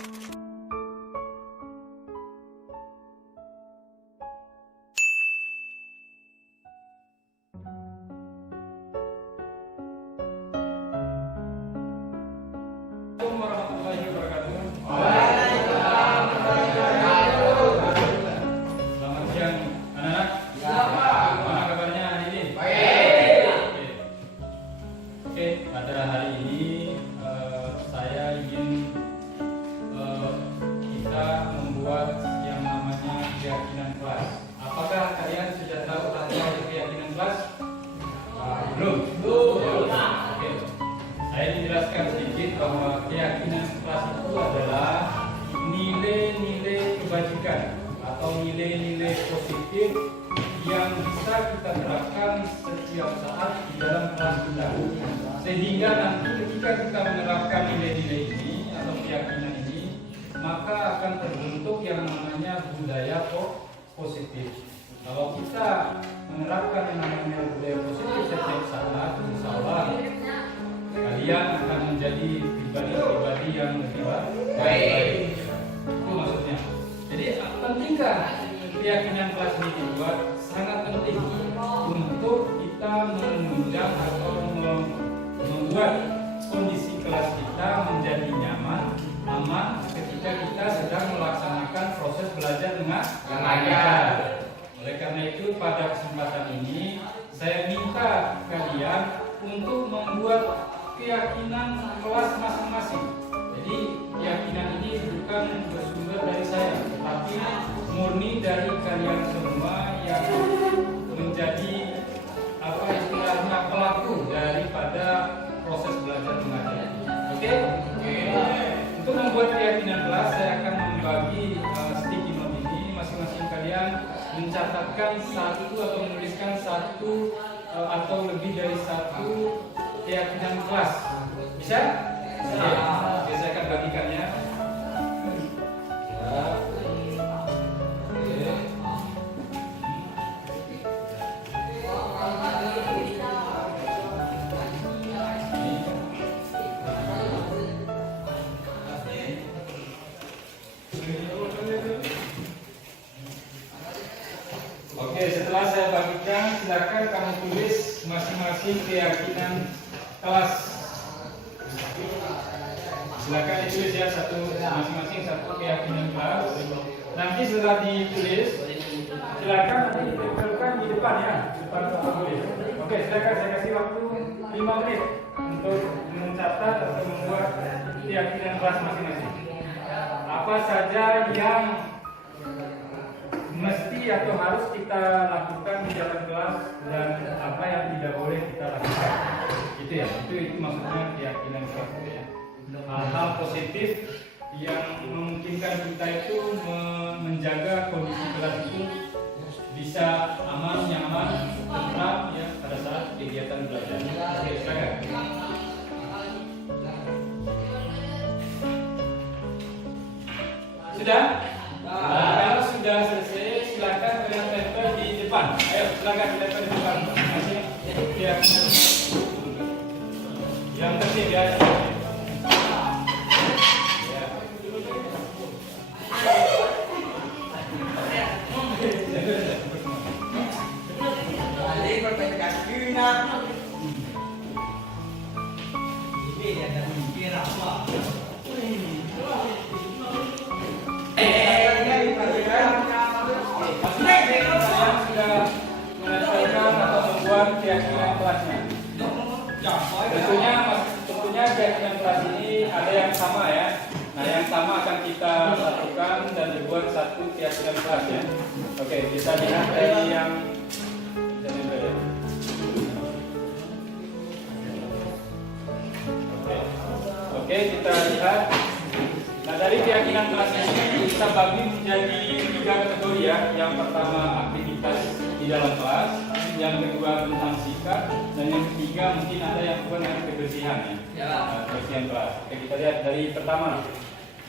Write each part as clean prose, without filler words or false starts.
Assalamualaikum warahmatullahi wabarakatuh. Selamat siang anak-anak. Gimana kabarnya hari ini? Oke, pada hari ini saya ingin kita membuat yang namanya keyakinan kelas. Apakah kalian sudah tahu apa itu keyakinan kelas? Belum. Oke. Saya dijelaskan sedikit bahwa keyakinan kelas itu adalah nilai-nilai kebajikan atau nilai-nilai positif yang bisa kita terapkan setiap saat di dalam kelas kita. Sehingga nanti ketika kita menerapkan nilai-nilai ini atau keyakinan ini, maka akan terbentuk yang namanya budaya positif. Kalau kita menerapkan yang namanya budaya positif setiap saat, insya Allah kalian akan menjadi pribadi-pribadi yang lebih baik. Itu maksudnya. Jadi pentingkah keyakinan kelas ini dibuat? Sangat penting untuk kita menunjang atau membuat kondisi kelas kita menjadi nyaman, aman ketika kita sedang melaksanakan proses belajar mengajar. Oleh karena itu pada kesempatan ini saya minta kalian untuk membuat keyakinan kelas masing-masing. Jadi keyakinan ini bukan bersumber dari saya, tetapi murni dari kalian semua yang menjadi apa istilahnya pelaku daripada proses belajar mengajar. Oke? Untuk membuat keyakinan kelas saya akan membagi sticky note ini. Masing-masing kalian mencatatkan satu atau menuliskan satu atau lebih dari satu keyakinan kelas. Bisa? Oke, saya akan bagikannya. Oke, setelah saya bagikan, silakan kamu tulis masing-masing keyakinan kelas. Silakan ditulis ya masing-masing satu keyakinan kelas. Nanti setelah ditulis, silakan nanti ditempelkan di depan ya, di depan tulis. Oke, silakan saya kasih waktu 5 menit untuk mencatat atau membuat keyakinan kelas masing-masing. Apa saja yang mesti atau harus kita lakukan di dalam kelas dan apa yang tidak boleh kita lakukan. Itu ya, itu maksudnya keyakinan kelas ya. Hal-hal positif yang memungkinkan kita itu menjaga kondisi kelas itu bisa aman, nyaman, tentram ya pada saat kegiatan belajar. Oke, silakan. Sudah? Kalau sudah selesai, silakan kalian tempel di depan. Ayo, silakan tempel di depan. Yang tertib ya. Keyakinan kelasnya. Tentunya keyakinan kelas ini ada yang sama ya. Nah, yang sama akan kita satukan dan dibuat satu keyakinan kelas ya. Oke, kita lihat dari yang Oke, kita lihat. Nah, dari keyakinan kelasnya ini kita bagi menjadi 3 kategori ya. Yang pertama aktivitas di dalam kelas, yang kedua tentang sikap, dan yang ketiga mungkin ada yang bukan dari kebersihan ya. Kebersihan kelas. Oke, kita lihat dari pertama,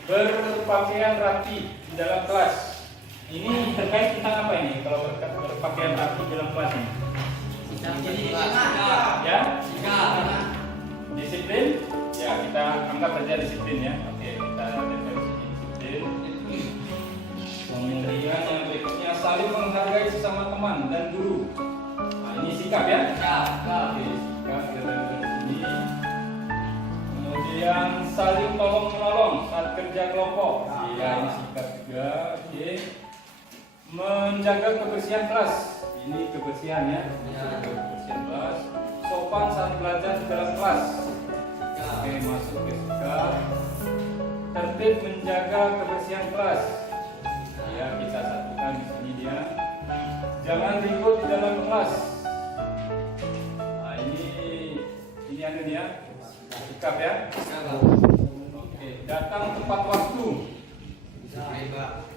berpakaian rapi di dalam kelas. Ini terkait tentang apa ini? Kalau berpakaian rapi di dalam kelas ini? Ya? Disiplin? Ya, kita anggap saja disiplin ya. Oke, kita lihat dari sini. teman dan guru. Nah, ini sikap ya. Oke, sikap dari sini. Kemudian saling tolong menolong saat kerja kelompok. Iya, ini sikap juga. Oke. Menjaga kebersihan kelas. Ini kebersihan ya. Kebersihan kelas. Sopan saat belajar di dalam kelas. Oke, masuk ke sikap. Tertib menjaga kebersihan kelas. Ya, kita satukan di sini dia. Jangan ribut di dalam kelas. Nah, ini ada dia. Sikap ya. Oke, datang tepat waktu.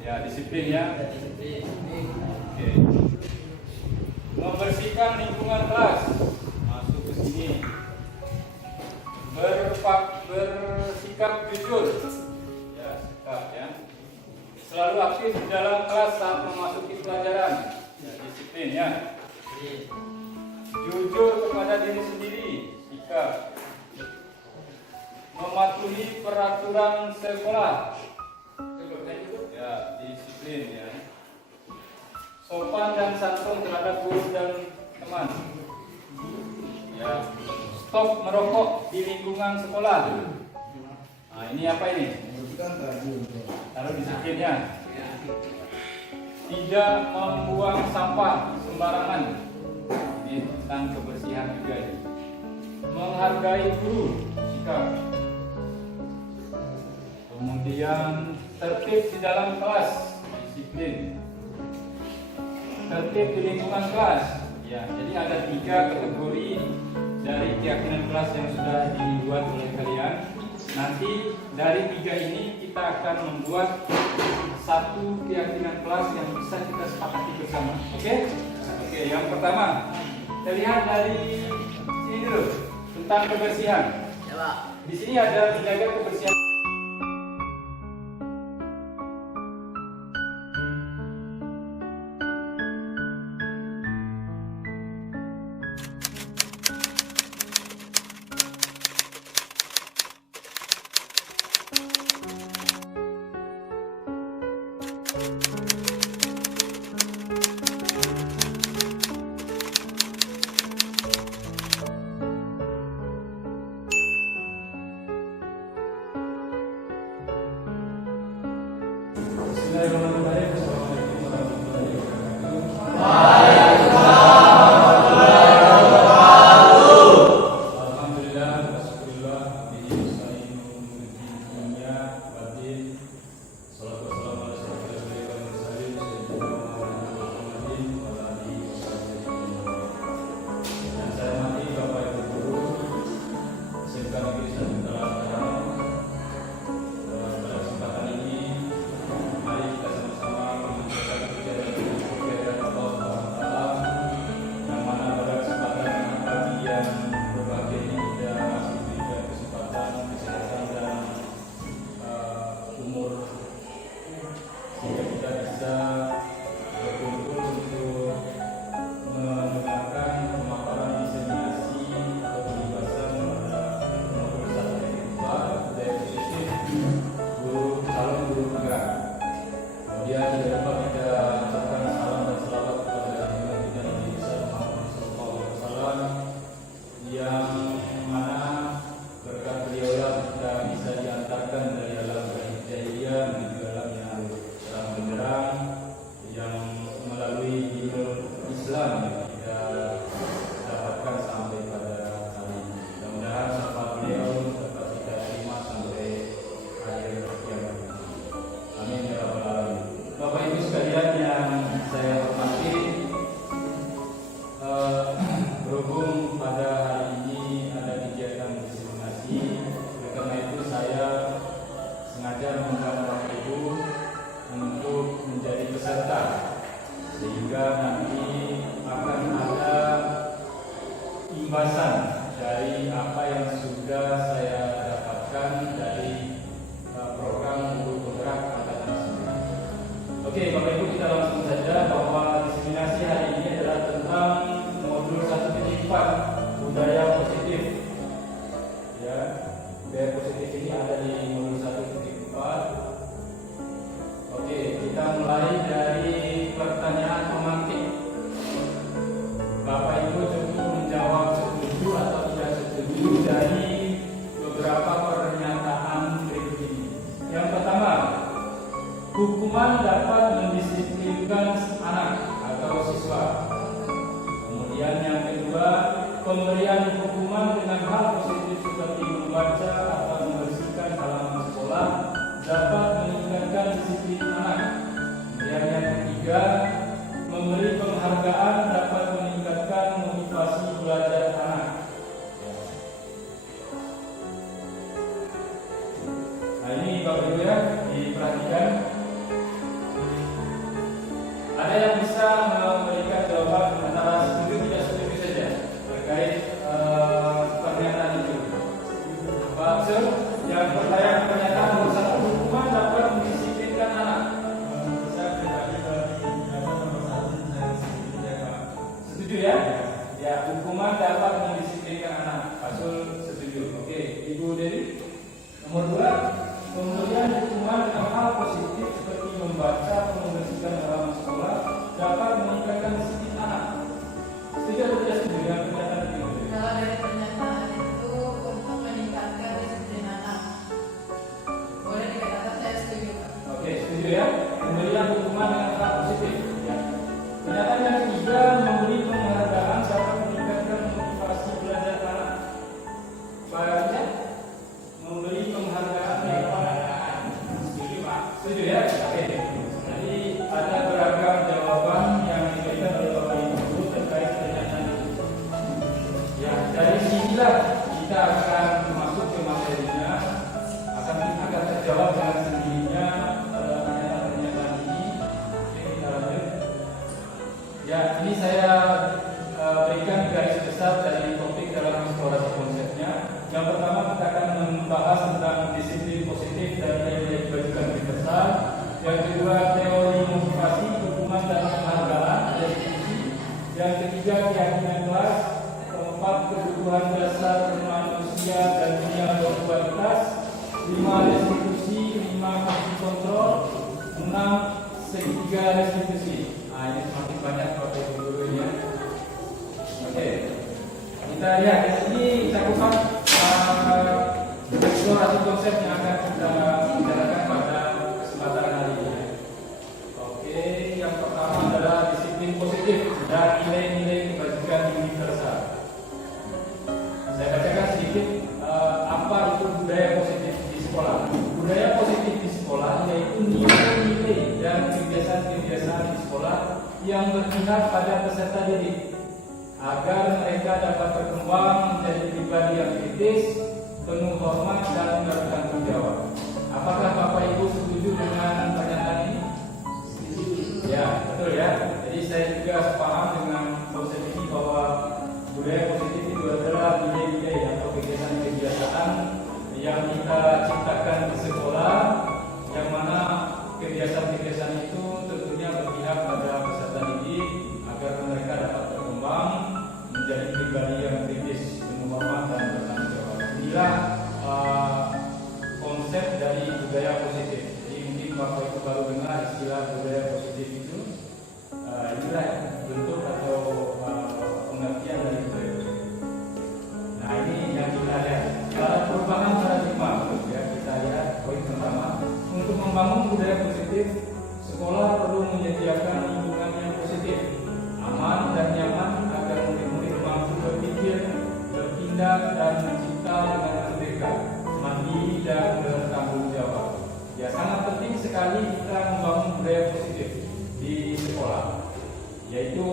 Ya, disiplin ya. Oke. Membersihkan lingkungan kelas. Masuk ke sini. Bersikap jujur. Ya, sikap ya. Selalu aktif di dalam kelas saat memasuki pelajaran. Ya, disiplin ya. Jujur kepada diri sendiri. Sikap. Mematuhi peraturan sekolah. Ya, disiplin ya. Sopan dan santun terhadap guru dan teman. Ya. Stop merokok di lingkungan sekolah. Nah, ini apa ini? Taruh disiplinnya. Tidak membuang sampah sembarangan. Ini tentang kebersihan juga ini. Menghargai guru. Sikap. Kemudian tertib di dalam kelas, disiplin. Tertib di lingkungan kelas. Ya, jadi ada 3 kategori dari keyakinan kelas yang sudah dibuat oleh kalian. Nanti dari 3 ini kita akan membuat satu keyakinan kelas yang bisa kita sepakati bersama. Oke? Oke, yang pertama terlihat dari sini dulu tentang kebersihan. Ya, Pak. Di sini ada menjaga kebersihan. Bismillahirrahmanirrahim. Assalamualaikum warahmatullahi wabarakatuh. Alhamdulillah, wassalatu bihi nasta'inu dunya waddin. Shallallahu ala sayyidina Muhammadin wa ala alihi wasallam. Dan saya hormati Bapak Ibu guru SMK Negeri 1 Tangerang. Pada kesempatan ini mari kita sama-sama mengucapkan puja dan syukur kehadirat Allah SWT, yang mana pada kesempatan pagi yang berbahagia ini kita masih diberikan kesempatan, kesehatan dan umur sehingga kita bisa berkumpul untuk mendengarkan pemaparan diseminasi kebebasan pada nomor 1 dan 4 budaya positif calon guru penggerak. Kemudian tidak dapat kita ucapkan salam dan selawat kepada junjungan kita Nabi Muhammad SAW, yang mana berkat beliaulah kita bisa diantarkan dari alam jahiliyah menuju alam yang terang benderang, yang melalui dinul Islam yang kita dapatkan sampai pada kali ini. Mudah-mudahan syafaat beliau dapat kita terima sampai akhir kiamat. Amin ya rabbal alamin. Bapak Ibu sekalian yang saya hormati, berhubung pada hari ini ada kegiatan diseminasi, oleh karena itu saya sengaja mengundang Bapak Ibu untuk menjadi peserta, sehingga nanti akan ada imbasan dari apa yang sudah saya dapatkan dari program guru penggerak angkatan 9. Oke, Bapak Ibu, kita langsung saja bahwa diseminasi hari ini adalah tentang modul 1.4 budaya positif. Ya, budaya positif ini ada di modul 1.4. Oke, kita mulai dari pertanyaan pemantik. hukuman dapat mendisiplinkan anak atau siswa. Kemudian yang kedua, pemberian hukuman dengan hal positif seperti membaca atau membersihkan halaman sekolah dapat meningkatkan disiplin anak. Kemudian yang ketiga, memberi penghargaan dapat meningkatkan motivasi belajar anak. Nah ini Bapak Ibu ya, diperhatikan. Ada yang bisa memberikan jawaban antara setuju tidak setuju saja terkait pernyataan itu. Pak Sur, yang pertanyaan pernyataan nomor 1, hukuman dapat mendisiplinkan anak. Saya pribadi nomor 1 saya setuju ya Pak. Setuju ya? Ya, hukuman dapat mendisiplinkan anak. Pak Sur setuju. Oke, Ibu Dewi. Nomor 2, pemberian hukuman dengan hal positif seperti membaca atau membersihkan halaman sekolah dapat meningkatkan disiplin anak. Setuju atau tidak setuju dengan pernyataan itu? Kalau dari pernyataan itu untuk meningkatkan disiplin anak, boleh dikatakan saya setuju Pak. Oke, setuju ya. Pemberian hukuman dengan hal positif. Ya. Pernyataan yang ketiga, memberi penghargaan dapat meningkatkan motivasi belajar anak. Baiknya, memberi penghargaan dapat. Setuju Pak. Setuju ya. Oke. Jadi ada beragam jawaban yang diberikan oleh Bapak Ibu terkait pernyataan itu. Ya, dari sinilah kita akan masuk ke materinya, akan terjawab dengan sendirinya pernyataan-pernyataan ini. Oke, kita lanjut. Ya, ini saya berikan garis besar dari topik dalam eksplorasi konsepnya. Yang pertama kita akan membahas tentang disiplin positif dan nilai kewajiban universal. Yang kedua, teori motivasi, hukuman dan penghargaan, ada diskusi. Yang ketiga, keyakinan kelas. Keempat, kebutuhan dasar manusia dan dunia berkualitas. 5, restitusi. 5, fungsi kontrol. 6, segitiga restitusi. Nah, ini semakin banyak Bapak Ibu guru ya. Oke, kita lihat di sini cakupan eksplorasi konsep yang akan kita bicarakan pada kesempatan hari ini. Oke, yang pertama adalah disiplin positif dan nilai-nilai kebajikan universal. Saya bacakan sedikit apa itu budaya positif di sekolah. Budaya positif di sekolah yaitu nilai-nilai dan kebiasaan-kebiasaan di sekolah yang berpihak pada peserta didik agar mereka dapat berkembang menjadi pribadi yang kritis, penuh hormat dan bertanggung jawab. Apakah Bapak Ibu setuju dengan pernyataan ini? Ya, betul ya. Jadi saya juga sepaham dengan konsep ini bahwa budaya positif itu adalah nilai-nilai atau kebiasaan-kebiasaan yang kita ciptakan di sekolah, yang mana kebiasaan-kebiasaan itu tentunya berpihak pada peserta didik agar mereka dapat berkembang menjadi pribadi yang kritis, penuh hormat dan bertanggung jawab. Inilah konsep dari budaya positif. Jadi mungkin Bapak Ibu baru dengar istilah budaya positif itu. Inilah bentuk atau pengertian dari budaya positif. Nah ini yang kita lihat. Perubahan paradigma ya, kita lihat poin pertama. Untuk membangun budaya positif, sekolah perlu menyediakan lingkungan yang positif, aman dan nyaman agar murid-murid mampu berpikir, bertindak dan mencipta dengan merdeka, mandiri dan bertanggung jawab. Ya, sangat penting sekali kita membangun budaya positif di sekolah, yaitu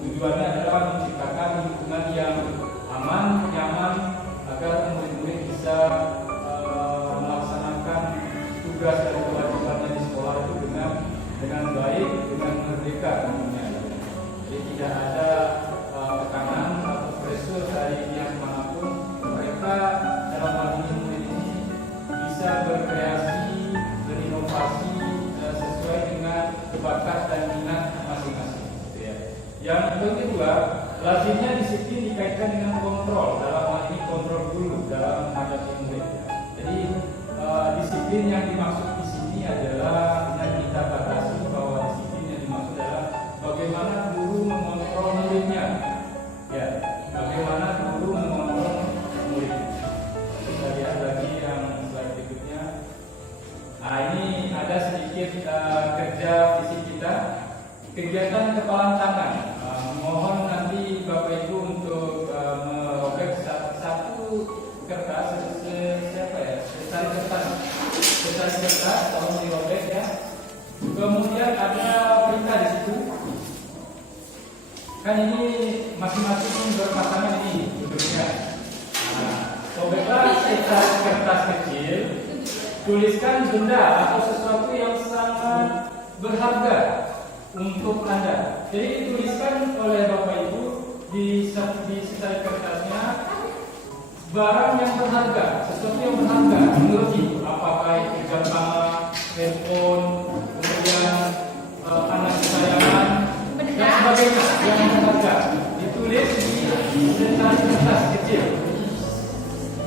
tujuannya adalah menciptakan lingkungan yang aman, nyaman agar murid-murid bisa melaksanakan tugas dan kewajibannya di sekolah itu dengan baik, dengan merdeka tentunya. Jadi tidak ada tekanan atau pressure dari pihak manapun. Mereka dalam hal ini murid ini bisa berkreasi, berinovasi sesuai dengan bakat dan minat masing-masing. Gitu ya. Yang kedua, lazimnya disiplin dikaitkan dengan kontrol. Dalam hal ini kontrol guru dalam menghadapi murid. Jadi disiplin yang dimaksud di sini adalah yang kita batasi bahwa disiplin yang dimaksud adalah bagaimana guru mengontrol muridnya. Ya, bagaimana guru mengontrol murid. Kita lihat lagi yang slide berikutnya. Nah ini ada sedikit kerja fisik kita, kegiatan kepalan tangan. Mohon nanti Bapak Ibu untuk merobek satu kertas, secari kertas, tolong dirobek ya. Kemudian ada perintah di situ. Kan ini masing-masing berpasangan ini duduknya. Sobeklah secari kertas kecil, tuliskan benda atau sesuatu yang sangat berharga untuk Anda. Jadi dituliskan oleh Bapak Ibu di secari kertasnya barang yang berharga, sesuatu yang berharga menurut Ibu. Apakah itu jam tangan, handphone, kemudian anak kesayangan dan sebagainya yang berharga. Ditulis di secari kertas kecil.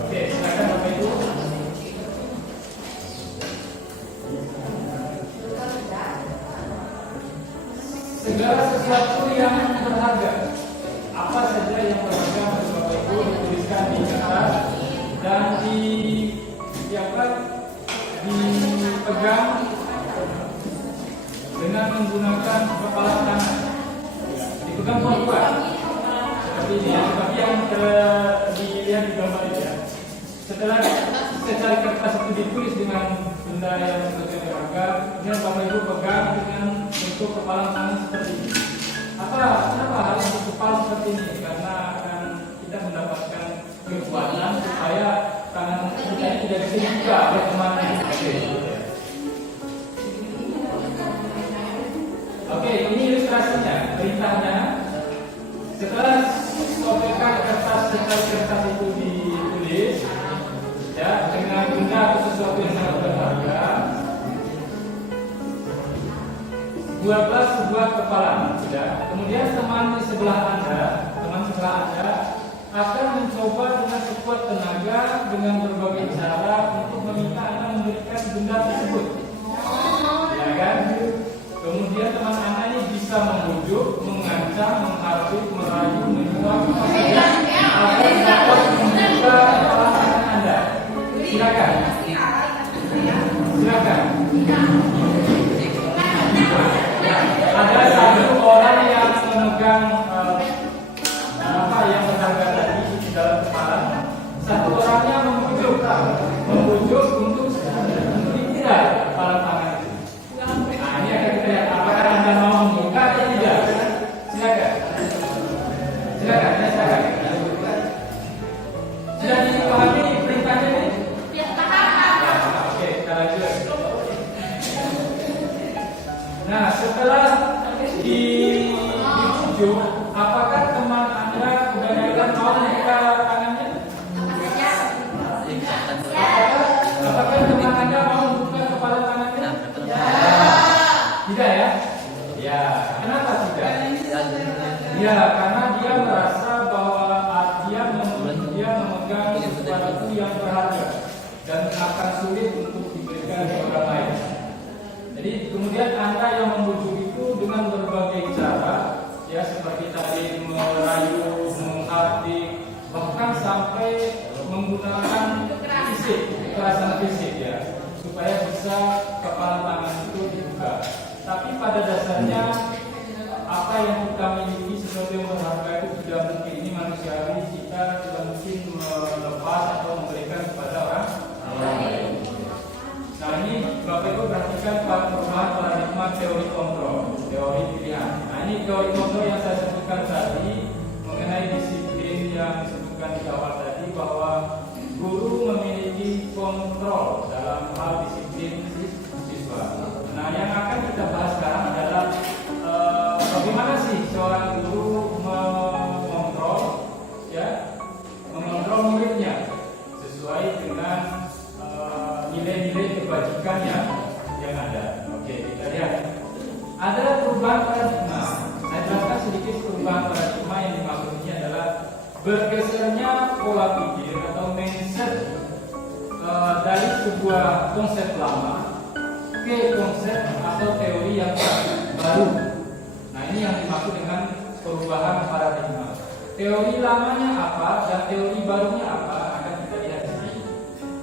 Oke, silakan Bapak Ibu. Segala sesuatu yang berharga, apa saja yang berharga menurut Bapak Ibu dituliskan di kertas dan dipegang dengan menggunakan kepala tangan. Dipegang kuat-kuat seperti ini ya, seperti yang dilihat di gambar ini ya. Setelah secari kertas itu ditulis dengan benda yang berharga, kemudian Bapak Ibu pegang dengan bentuk kepala tangan seperti ini. Kenapa harus dikepal seperti ini? Karena akan kita mendapatkan kekuatan supaya tangan kita ini tidak bisa dibuka oleh kemana. Oke, ini ilustrasinya, perintahnya. Setelah sobekan kertas itu ditulis, ya, dengan benda atau sesuatu yang sangat berharga, buatlah sebuah kepalan, ya. Kemudian teman sebelah Anda akan mencoba dengan sekuat tenaga dengan berbagai cara untuk meminta Anda memberikan benda tersebut, ya kan? Kemudian teman Anda ini bisa membujuk, mengancam, menghardik, merayu, menyuap, agar dapat membuka kepala tangan Anda. Silakan. Ada satu orang yang memegang yang berharga tadi di dalam kepala. Satu orangnya membujuk untuk ditinggal kepala tangan itu. Nah, ini akan kita lihat apakah Anda mau membuka atau tidak. Silakan. Sudah dipahami perintahnya ini? Oke, kita lanjut. Nah, setelah dibujuk, apakah teman Anda kebanyakan mau membuka tangannya? Apakah teman Anda mau membuka kepala tangannya? Tidak ya? Ya, kenapa tidak? Ya, karena dia merasa bahwa dia memegang sesuatu yang berharga dan akan sulit untuk diberikan ke orang lain. Jadi kemudian Anda yang membujuk itu dengan berbagai cara, ya, seperti tadi merayu, menghardik, bahkan sampai menggunakan kekerasan fisik ya, supaya bisa kepala tangan itu dibuka. Tapi pada dasarnya apa yang kita miliki sesuatu yang berharga itu tidak mungkin, ini manusiawi, kita tidak mungkin melepas atau memberikan kepada orang lain. Nah, ini Bapak Ibu perhatikan perubahan paradigma teori kontrol, teori pilihan. Nah, ini teori kontrol yang saya sebutkan tadi mengenai disiplin yang disebutkan di awal tadi, bahwa guru memiliki kontrol dalam hal disiplin siswa. Nah, yang akan kita bahas sekarang adalah bagaimana sih seorang guru mengontrol muridnya sesuai dengan nilai-nilai kebajikan yang ada. Oke, kita lihat. Ada perubahan paradigma. Saya jelaskan sedikit perubahan paradigma yang dimaksudnya adalah bergesernya pola pikir atau mindset dari sebuah konsep lama ke konsep atau teori yang baru. Nah, ini yang dimaksud dengan perubahan paradigma. Teori lamanya apa dan teori barunya apa akan kita lihat di sini.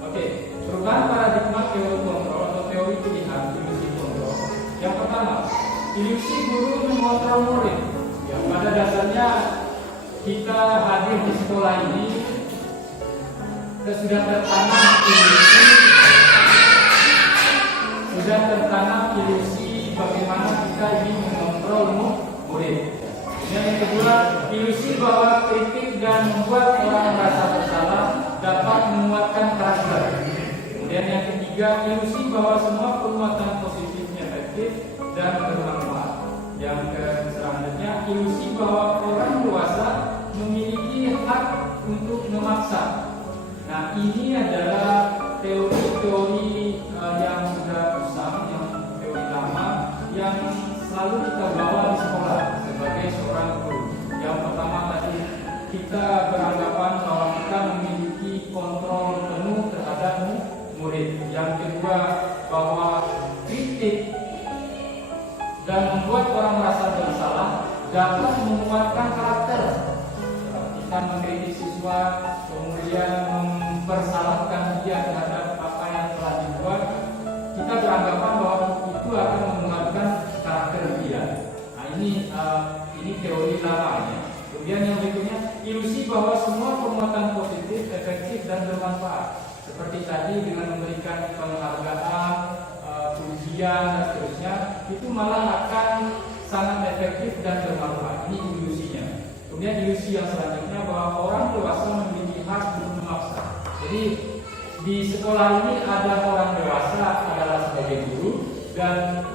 Oke, perubahan paradigma teori kontrol atau teori pilihan Yang pertama, ilusi guru mengontrol murid. Ya, pada dasarnya kita hadir di sekolah ini sudah tertanam ilusi bagaimana kita ingin mengontrol murid. Yang kedua, ilusi bahwa kritik dan membuat orang merasa bersalah dapat menguatkan karakter. Kemudian yang ketiga, ilusi bahwa semua penguatan positifnya efektif dan bermanfaat. Yang selanjutnya, ilusi bahwa orang dewasa memiliki hak untuk memaksa. Nah, ini adalah teori-teori yang sudah usang, yang teori lama, yang selalu kita bawa di sekolah sebagai seorang guru. Yang pertama tadi, kita beranggapan bahwa kita memiliki kontrol penuh terhadap murid. Yang kedua, bahwa kritik dan membuat orang merasa bersalah dapat menguatkan karakter. Kita mengkritik siswa, kemudian mempersalahkan dia terhadap apa yang telah dibuat, kita beranggapan bahwa itu akan menguatkan karakter dia. Nah, ini teori lamanya. Kemudian yang berikutnya, ilusi bahwa semua penguatan positif, efektif dan bermanfaat. Seperti tadi dengan memberikan penghargaan, pujian dan seterusnya, itu malah akan sangat efektif dan bermanfaat. Ini ilusinya. Kemudian ilusi yang selanjutnya bahwa orang dewasa memiliki hak untuk memaksa. Jadi di sekolah ini ada orang dewasa adalah sebagai guru dan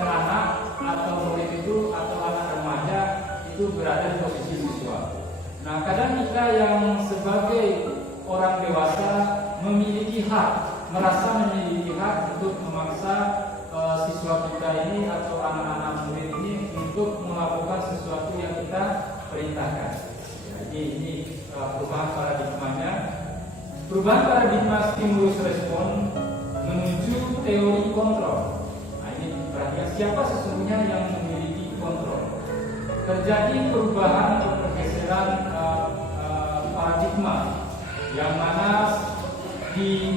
anak atau murid itu atau anak remaja itu berada di posisi siswa. Nah, kadang kita yang sebagai orang dewasa memiliki hak, merasa memiliki hak untuk memaksa siswa kita ini atau anak-anak murid ini untuk melakukan sesuatu yang kita perintahkan. Jadi ini perubahan paradigmanya. Perubahan paradigma stimulus respon menuju teori kontrol. Nah, ini perhatikan siapa sesungguhnya yang memiliki kontrol. Terjadi perubahan atau pergeseran paradigma yang mana di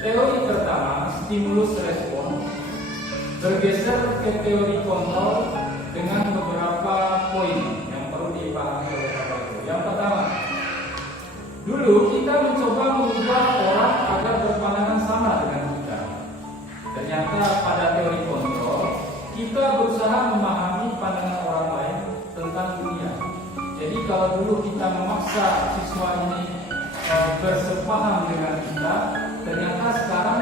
teori pertama stimulus respon bergeser ke teori kontrol dengan beberapa poin yang perlu dipahami oleh Bapak Ibu. Yang pertama, dulu kita mencoba mengubah orang agar berpandangan sama dengan kita. Ternyata pada teori kontrol kita berusaha memahami pandangan orang lain tentang dunia. Jadi kalau dulu kita memaksa siswa ini bersepaham dengan kita, ternyata sekarang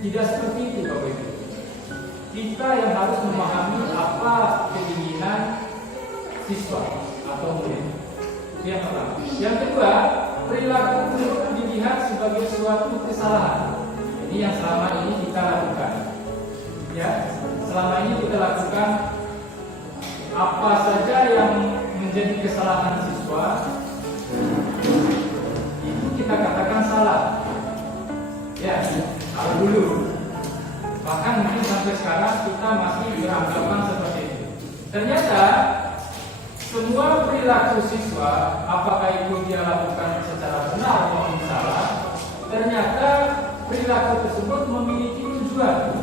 tidak seperti itu, Bapak Ibu. Kita yang harus memahami apa keinginan siswa atau murid. Itu yang pertama. Yang kedua, perilaku itu dilihat sebagai suatu kesalahan. Ini yang selama ini kita lakukan. Ya, selama ini kita lakukan apa saja yang menjadi kesalahan siswa itu kita katakan salah. Ya, kalau dulu. Bahkan mungkin sampai sekarang kita masih beranggapan seperti itu. Ternyata semua perilaku siswa, apakah itu dia lakukan secara benar maupun salah, ternyata perilaku tersebut memiliki tujuan.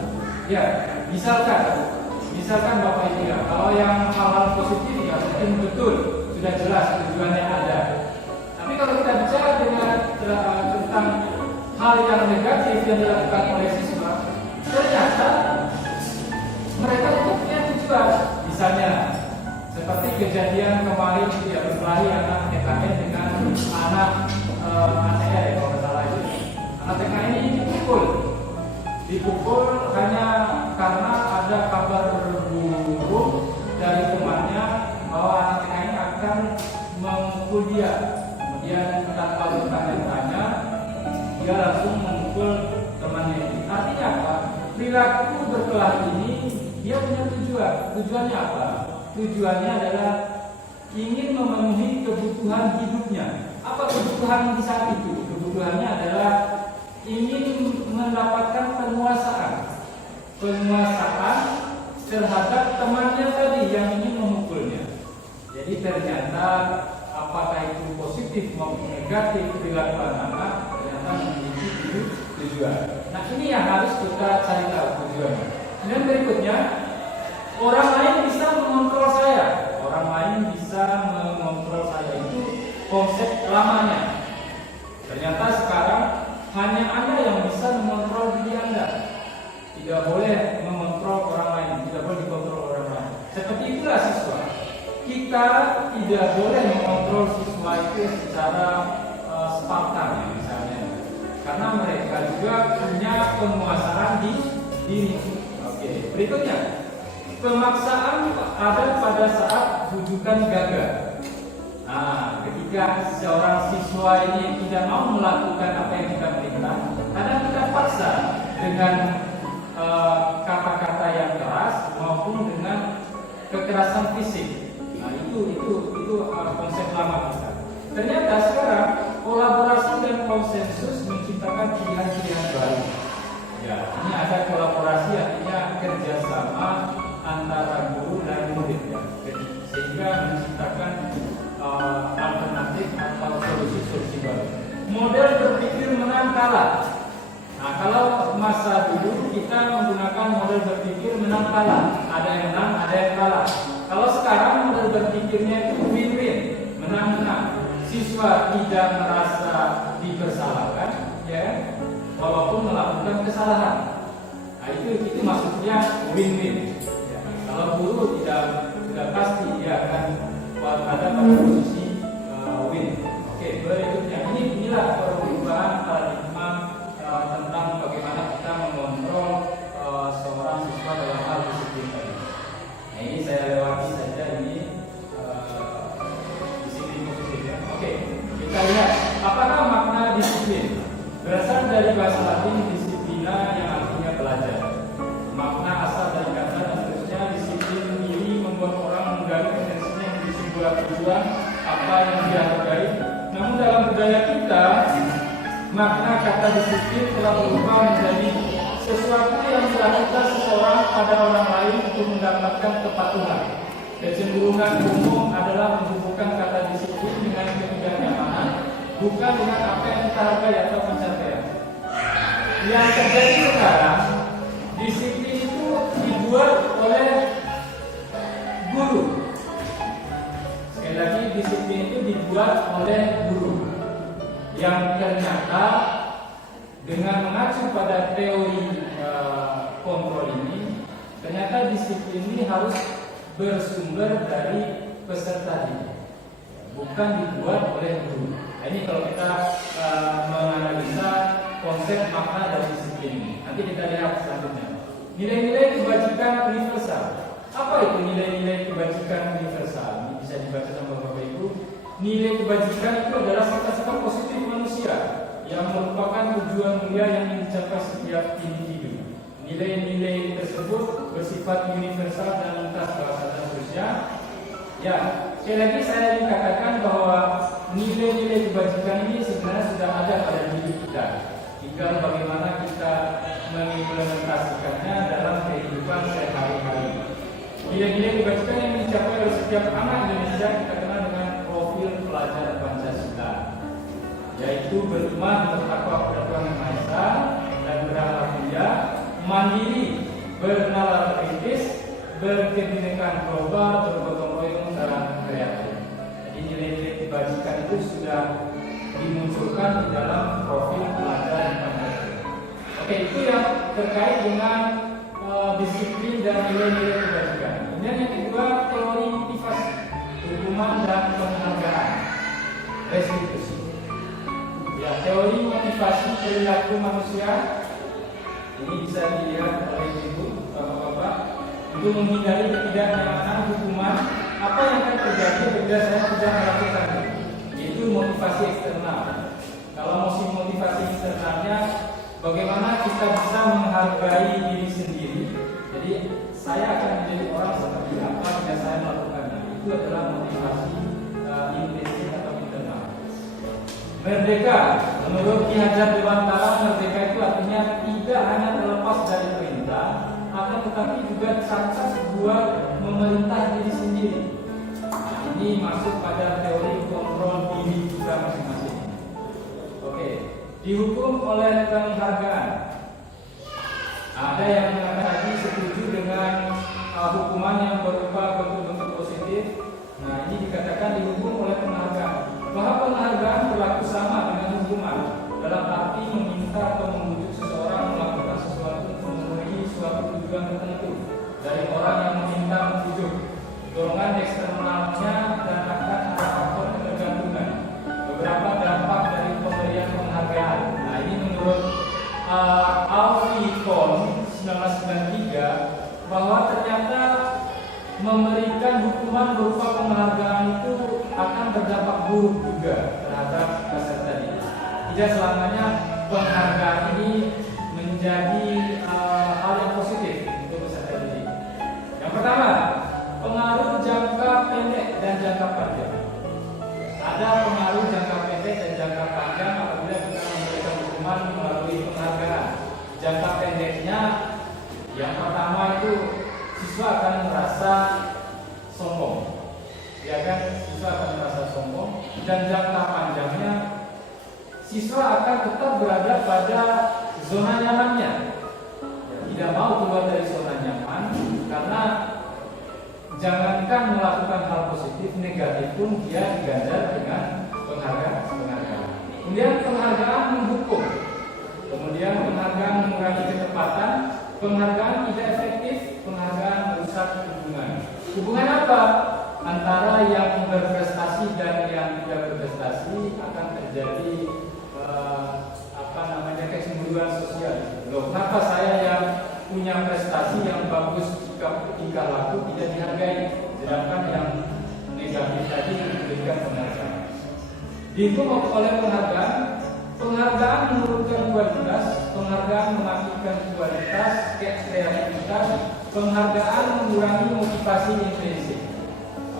Ya, misalkan Bapak Ibu ya, kalau yang hal-hal positif ya mungkin betul sudah jelas tujuannya ada. Tapi kalau kita bicara tentang hal yang negatif yang dilakukan oleh siswa, ternyata mereka itu punya tujuan. Misalnya seperti kejadian kemarin dia berkelahi anak TKN dengan anak ATR kalau tidak salah itu. Anak TKN ini dipukul hanya karena ada kabar buruk dari temannya bahwa anak TKN akan memukul dia. Kemudian tanpa bertanya-tanya dia langsung memukul temannya ini. Artinya apa? Perilaku berkelahi ini dia punya tujuan. Tujuannya apa? Tujuannya adalah ingin memenuhi kebutuhan hidupnya. Apa kebutuhan di saat itu? Kebutuhannya adalah ingin mendapatkan penguasaan terhadap temannya tadi yang ingin memukulnya. Jadi ternyata apakah itu positif maupun negatif perilaku anak ternyata memiliki tujuan. Nah, ini yang harus kita cari Kemudian berikutnya, orang lain bisa mengontrol saya. Orang lain bisa mengontrol saya, itu konsep lamanya. Ternyata sekarang hanya Anda yang bisa mengontrol diri Anda. Tidak boleh mengontrol orang lain, tidak boleh dikontrol orang lain. Seperti itulah siswa. Kita tidak boleh mengontrol siswa itu secara spartan misalnya, karena mereka juga punya penguasaan di diri. Oke, berikutnya, pemaksaan ada pada saat rujukan gagal. Nah, ketika seorang siswa ini tidak mau melakukan apa yang kita perintah, kadang kita paksa dengan kata-kata yang keras maupun dengan kekerasan fisik. Nah, itu konsep lama kita. Ternyata sekarang kolaborasi dan konsensus menciptakan pilihan-pilihan baru. Ya, ini ada kolaborasi, artinya kerjasama antara guru dan murid, ya, sehingga menciptakan alternatif atau solusi-solusi baru. Model berpikir menang kalah. Nah, kalau masa dulu kita menggunakan model berpikir menang kalah, ada yang menang, ada yang kalah. Kalau sekarang model berpikirnya itu win-win, menang-menang. Siswa tidak merasa dipersalahkan, ya, walaupun melakukan kesalahan. Nah, itu maksudnya win-win. Ya, kalau guru tidak pasti dia akan pada posisi win. Oke, berikutnya inilah perubahan paradigma tentang bagaimana kita mengontrol seorang siswa dalam hal disiplin tadi. Nah, ini saya lewati saja ini disiplin positif, ya. Oke, kita lihat apakah makna disiplin. Berasal dari bahasa Latin disiplina yang artinya belajar. Makna asal dari kata dan seterusnya disiplin diri membuat orang menggali potensinya menjadi sebuah tujuan apa yang dia hargai. Namun dalam budaya kita, makna kata disiplin telah berubah menjadi sesuatu yang dilakukan seseorang pada orang lain untuk mendapatkan kepatuhan. Kecenderungan umum adalah menghubungkan kata disiplin dengan ketidaknyamanan, bukan dengan apa yang kita hargai atau pencapaian. Yang terjadi sekarang, disiplin itu dibuat oleh guru. Sekali lagi, disiplin itu dibuat oleh guru yang ternyata dengan mengacu pada teori kontrol ini, ternyata disiplin ini harus bersumber dari peserta didik, bukan dibuat oleh guru. Nah, ini kalau kita menganalisa konsep makna dari disiplin ini. Nanti kita lihat selanjutnya. Nilai-nilai kebajikan universal. Apa itu nilai-nilai kebajikan universal? Ini bisa dibaca sama Bapak Ibu. Nilai kebajikan itu adalah sifat-sifat positif manusia yang merupakan tujuan mulia yang dicapai setiap individu. Nilai-nilai tersebut bersifat universal dan lintas bahasa dan seterusnya. Ya, sekali lagi saya ingin katakan bahwa nilai-nilai kebajikan ini sebenarnya sudah ada pada diri kita. Tinggal bagaimana kita mengimplementasikannya dalam kehidupan sehari-hari. Nilai-nilai kebajikan yang dicapai oleh setiap anak Indonesia kita kenal dengan profil pelajar Pancasila, yaitu beriman, bertakwa kepada Tuhan Yang Maha Esa dan berakhlak mulia, mandiri, bernalar kritis, berkebinekaan global, bergotong royong dan kreatif. Jadi nilai-nilai kebajikan itu sudah dimunculkan di dalam profil pelajar Pancasila. Oke, itu yang terkait dengan disiplin dan nilai-nilai kebajikan. Kemudian yang kedua, teori motivasi, hukuman dan penghargaan, restitusi. Ya, teori motivasi perilaku manusia ini bisa dilihat oleh ibu, bapak-bapak, untuk menghindari ketidaknyamanan hukuman. Apa yang akan terjadi bila saya tidak melakukannya? Yaitu motivasi eksternal. Kalau motivasi eksternalnya, bagaimana kita bisa menghargai diri sendiri. Jadi saya akan menjadi orang seperti apa jika saya melakukannya. Itu adalah motivasi implisit atau internal. Merdeka, menurut Ki Hajar Dewantara, merdeka itu artinya tidak hanya terlepas dari perintah, akan tetapi juga cacat buat memerintah diri sendiri. Nah, ini masuk pada teori kontrol diri kita masing-masing. Oke, dihukum oleh penghargaan. Ada yang mengatakan setuju hukuman yang berupa bentuk-bentuk positif. Nah, ini dikatakan dihukum oleh penghargaan. Bahwa penghargaan berlaku sama dengan hukuman dalam arti meminta atau membujuk seseorang melakukan sesuatu untuk memenuhi suatu tujuan tertentu dari orang yang meminta membujuk. Dorongan eksternalnya dan akan ada faktor ketergantungan. Beberapa dampak dari pemberian penghargaan. Nah, ini menurut Alfie Kohn 1993 bahwa ternyata memberikan hukuman berupa penghargaan itu akan berdampak buruk juga terhadap peserta didik. Tidak selamanya penghargaan ini menjadi hal yang positif untuk peserta didik. Yang pertama, pengaruh jangka pendek dan jangka panjang. Ada pengaruh jangka pendek dan jangka panjang apabila kita memberikan hukuman melalui penghargaan. Jangka pendeknya, yang pertama itu siswa akan merasa sombong, ya kan? Siswa akan merasa sombong. Dan jangka panjangnya, siswa akan tetap berada pada zona nyamannya, tidak mau keluar dari zona nyaman, karena jangankan melakukan hal positif, negatif pun dia diganjar dengan penghargaan. Kemudian penghargaan menghukum, kemudian penghargaan mengurangi ketepatan, penghargaan tidak efektif, penghargaan merusak hubungan. Hubungan apa? Antara yang berprestasi dan yang tidak berprestasi akan terjadi kecemburuan sosial. Loh, kenapa saya yang punya prestasi yang bagus tingkah laku tidak dihargai, sedangkan yang negatif tadi diberikan penghargaan. Dihukum oleh penghargaan menurunkan kualitas, penghargaan mematikan kualitas, kreativitas, penghargaan mengurangi motivasi intrinsik.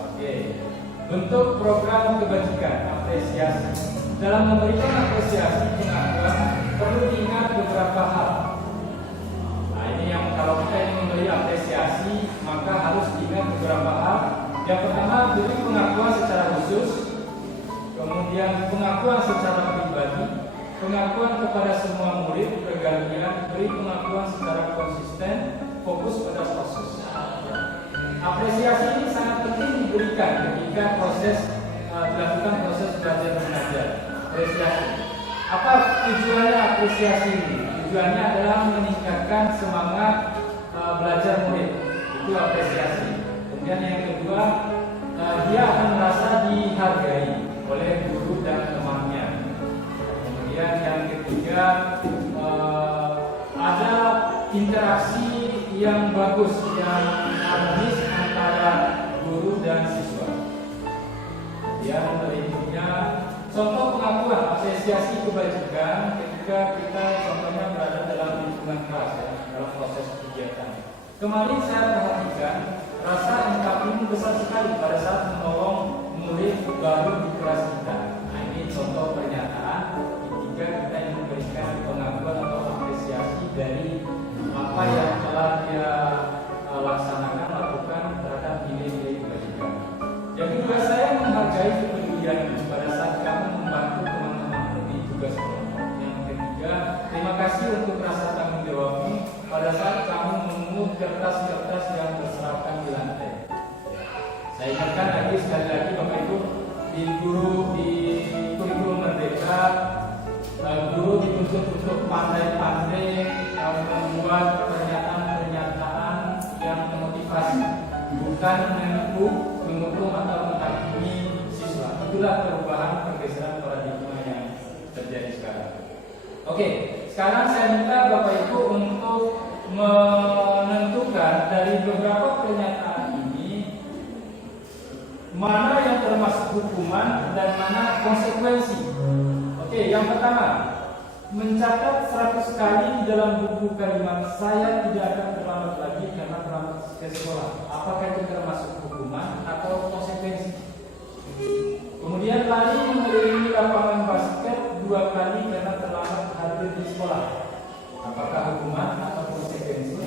Oke. Bentuk program kebajikan, apresiasi. Dalam memberikan apresiasi pengakuan perlu diingat beberapa hal. Nah, ini yang kalau kita ingin memberi apresiasi maka harus diingat beberapa hal. Yang pertama, beri pengakuan secara khusus, kemudian pengakuan secara pribadi, pengakuan kepada semua murid bergantian, beri pengakuan secara konsisten, fokus pada proses. Apresiasi ini sangat penting diberikan ketika dilakukan proses belajar mengajar. Apresiasi. Apa tujuannya apresiasi ini? Tujuannya adalah meningkatkan semangat belajar murid. Itu apresiasi. Kemudian yang kedua, dia akan merasa dihargai oleh guru dan temannya. Kemudian yang ketiga, ada interaksi yang bagus, yang harmonis antara guru dan siswa. Kemudian berikutnya, contoh pengakuan apresiasi kebajikan ketika kita contohnya berada dalam lingkungan kelas, ya, dalam proses kegiatan. Kemarin saya perhatikan rasa empati besar sekali pada saat menolong murid baru di kelas kita. Nah, ini contoh pernyataan ketika kita ingin memberikan pengakuan atau apresiasi dari apa yang telah dia lakukan terhadap nilai-nilai kebajikan. Yang kedua, saya menghargai kepedulian pada saat kamu membantu teman-teman di tugas kelompok. Yang ketiga, terima kasih untuk rasa tanggung jawabmu pada saat kamu memungut kertas-kertas yang berserakan di lantai. Saya ingatkan lagi sekali lagi Bapak Ibu, di kurikulum Merdeka, guru dituntut untuk pandai-pandai membuat pernyataan-pernyataan yang memotivasi, bukan menghukum atau menghakimi siswa. Itulah perubahan pergeseran paradigma yang terjadi sekarang. Oke, sekarang saya minta Bapak Ibu untuk menentukan dari beberapa pernyataan ini mana yang termasuk hukuman dan mana konsekuensi. Oke, yang pertama, mencatat 100 kali di dalam buku kalimat saya tidak akan terlambat lagi karena terlambat ke sekolah. Apakah itu termasuk hukuman atau konsekuensi? Kemudian lari mengelilingi lapangan basket 2 kali karena terlambat hadir di sekolah. Apakah hukuman atau konsekuensi?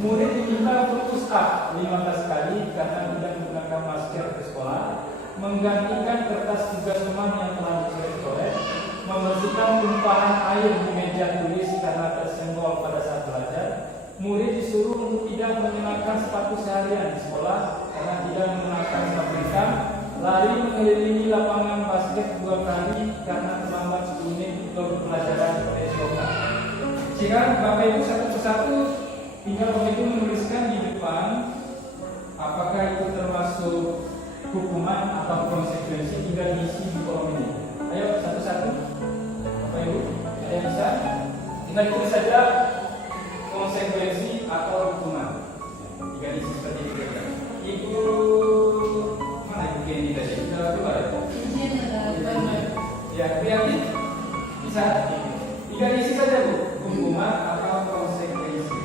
Murid diminta untuk push up 15 kali karena tidak menggunakan masker ke sekolah, menggantikan kertas tugas teman yang telah dicoret-coret, membersihkan tumpahan air di meja tulis karena tersenggol pada saat belajar. Murid disuruh untuk tidak mengenakan mengenakan sepatu seharian di sekolah karena tidak mengenakan sepatu hitam, lari mengelilingi lapangan basket 2 kali karena terlambat 10 menit untuk pelajaran PSOK. Jika Bapak Ibu satu persatu tinggal Bapak Ibu menuliskan di depan apakah itu termasuk hukuman atau konsekuensi, tinggal diisi di kolom ini. Ayo satu-satu Bapak Ibu, ada yang bisa? Tinggal ditulis saja konsekuensi atau hukuman. Tinggal diisi seperti itu. Ibu mana Ibu Kendi tadi? Sudah keluar ya? Ya, yakin? Bisa? Tinggal diisi saja Bu, hukuman atau konsekuensi.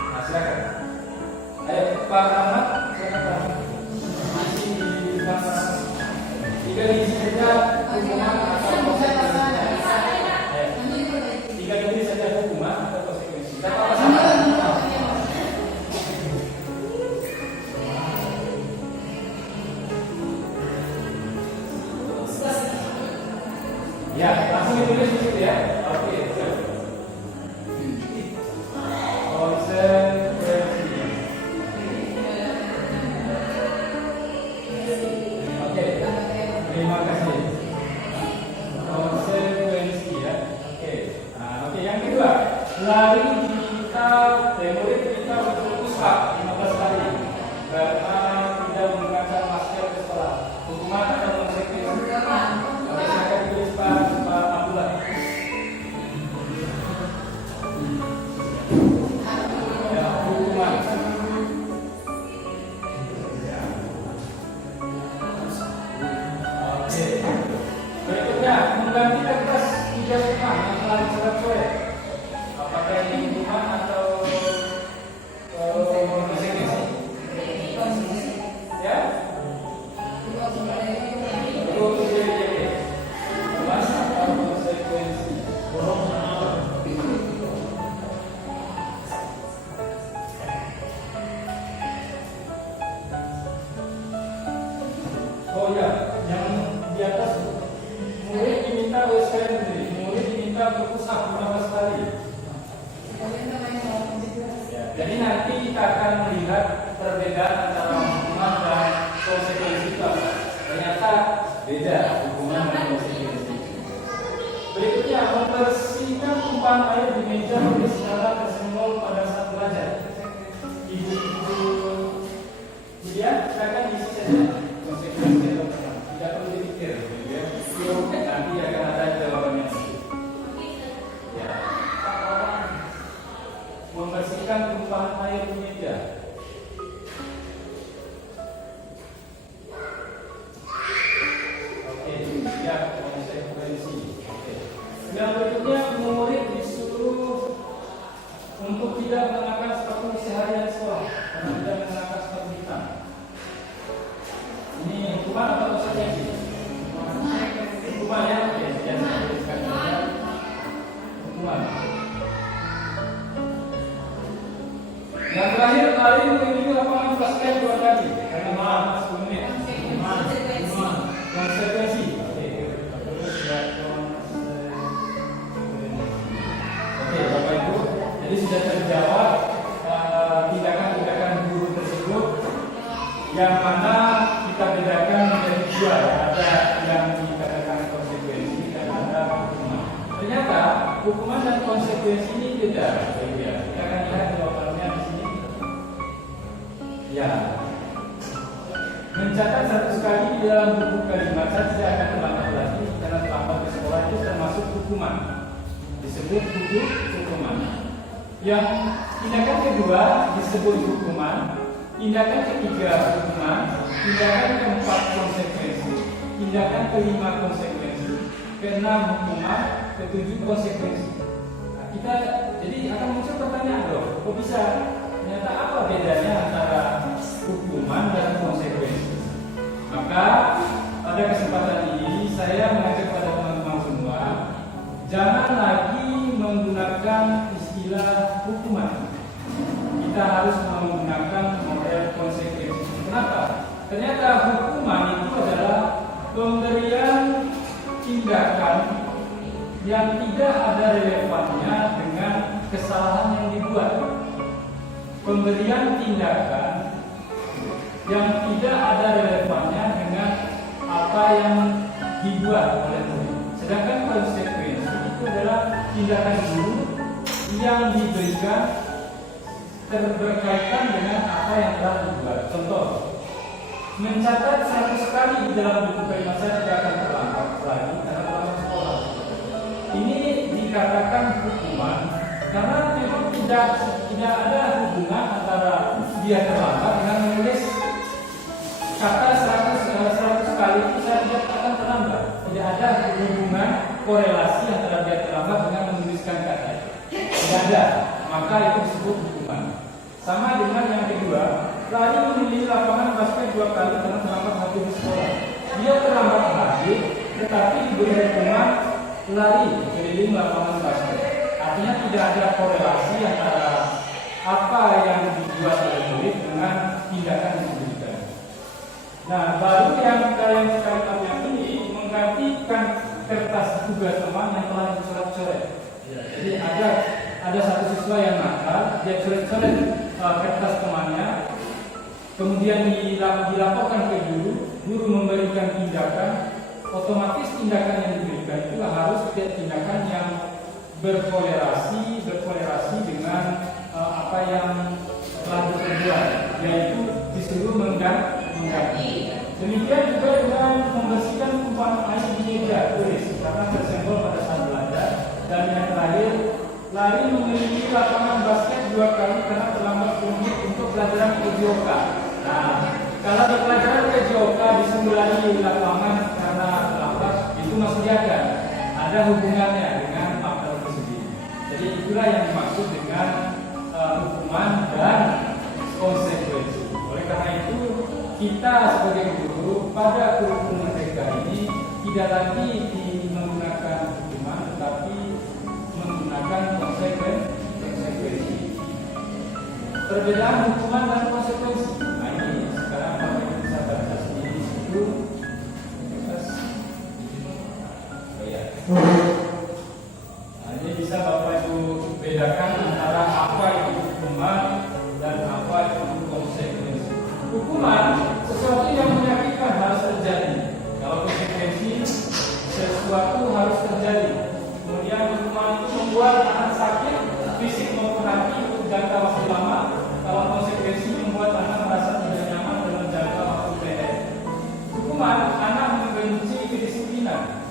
Nah, silakan. Ayo Pak Ahmad, silakan Pak. Isi di mana? Tinggal diisi saja hukuman atau konsekuensi. Tinggal diisi saja hukuman atau konsekuensi. Tidak apa-apa sama. Ya, langsung ditulis di situ ya. Oke. Konsekuensi. Oke. Terima kasih. Konsekuensi ya. Oke. Nah, oke, yang kedua, lari kita murid kita berfokus Pak 15 kali karena tidak menggunakan masker ke sekolah. Hukuman atau konsekuensi? Oke, saya tulis Pak Abdullah. Ya, hukuman. Oke. Berikutnya, mengganti kertas 3,5 yang telah dicetak coret. Apakah ini hukuman atau konsekuensi? Ya? Oh ya, yang di atas murid diminta WSKM sendiri, murid diminta fokus 15 kali. Jadi nanti kita akan melihat perbedaan antara hukuman dan konsekuensi itu. Ternyata beda hukuman dan konsekuensi. Berikutnya, membersihkan tumpahan air di meja menulis secara tersenggol pada saat belajar. Ibu-ibu, ya, silakan diisi saja konsekuensi atau hukuman. Tidak perlu dipikir, ya. Nanti akan ada jawabannya. Ya. Membersihkan tumpahan air di meja. Oke, siap konsekuensi. Oke. Yang berikutnya, murid disuruh untuk tidak mengenakan sepatu seharian sekolah karena tidak mengenakan sepatu hitam. Ini hukuman atau konsekuensi? Hukuman ya, oke. Ya, saya tuliskan saja. Hukuman. Yang terakhir, lari mengelilingi lapangan basket 2 kali karena malam 10 menit. Konsekuensi. Oke, Bapak Ibu, jadi sudah terjawab tindakan-tindakan guru tersebut, yang mana kita bedakan menjadi 2, ada yang dikatakan konsekuensi dan ada hukuman. Ternyata hukuman dan konsekuensi ini beda, Bapak Ibu ya. Kita akan lihat jawabannya di sini. Ya, mencatat 100 kali di dalam buku kalimat saya tidak akan terlambat lagi karena terlambat ke sekolah itu termasuk hukuman. Disebut buku hukuman. Yang tindakan kedua disebut hukuman, tindakan ketiga hukuman, tindakan keempat konsekuensi, tindakan kelima konsekuensi, keenam hukuman, ketujuh konsekuensi. Nah, kita jadi akan muncul pertanyaan loh, kok bisa? Ternyata apa bedanya antara hukuman dan konsekuensi? Maka pada kesempatan ini saya mengajak pada teman-teman semua, jangan lagi menggunakan istilah hukuman. Kita harus menggunakan model konsekuensi. Kenapa? Ternyata hukuman itu adalah pemberian tindakan yang tidak ada relevannya dengan kesalahan yang dibuat. pemberian tindakan yang tidak ada relevannya dengan apa yang dibuat oleh murid. Sedangkan konsekuensi itu adalah tindakan guru yang diberikan berkaitan dengan apa yang telah dibuat. Contoh, mencatat 100 kali di dalam buku kalimat saya tidak akan terlambat lagi karena terlambat sekolah. Ini dikatakan hukuman karena memang tidak ada hubungan antara dia terlambat dengan menulis kata 100 kali itu saya tidak akan terlambat. Tidak ada hubungan korelasi antara dia terlambat dengan menuliskan kata itu. Tidak ada, maka itu disebut hukuman. Sama dengan yang kedua, lari mengelilingi lapangan basket 2 kali karena terlambat hadir di sekolah. Dia terlambat hadir, tetapi diberi hukuman lari mengelilingi lapangan basket. Artinya tidak ada korelasi antara apa yang dibuat oleh murid dengan tindakan yang diberikan. Nah, baru yang kalimat yang ini menggantikan kertas tugas teman yang telah dicoret-coret. Jadi ada satu siswa yang nakal, dia coret-coret kertas temannya, kemudian dilaporkan ke guru memberikan tindakan, otomatis tindakan yang diberikan itu harus tindakan yang berkolerasi dengan apa yang telah diperbuat, yaitu disuruh mengganti. Demikian juga dengan membersihkan tumpahan air di meja tulis karena tersenggol pada saat belajar. Dan yang terakhir, lari mengelilingi lapangan basket 2 kali karena terlambat 10 menit untuk pelajaran PJOK. Nah, kalau di pelajaran PJOK disuruh lari di lapangan karena terlambat, itu masih ada hubungannya dengan faktor itu sendiri. Jadi itulah yang dimaksud dengan hukuman dan konsekuensi. Oleh karena itu, kita sebagai guru pada kurikulum mereka ini tidak lagi menggunakan hukuman, tetapi menggunakan konsekuensi. Perbedaan hukuman dan konsekuensi. Nah ini sekarang Bapak Ibu bisa baca sendiri di situ. Nah, ini bisa Bapak Ibu bedakan antara apa itu hukuman dan apa itu konsekuensi. Hukuman sesuatu yang menyakitkan harus terjadi. Kalau konsekuensi sesuatu harus terjadi. Kemudian hukuman itu membuat anak sakit fisik maupun hati untuk jangka waktu lama. Kalau konsekuensi membuat anak merasa tidak nyaman dalam jangka waktu pendek. Hukuman anak membenci kedisiplinan.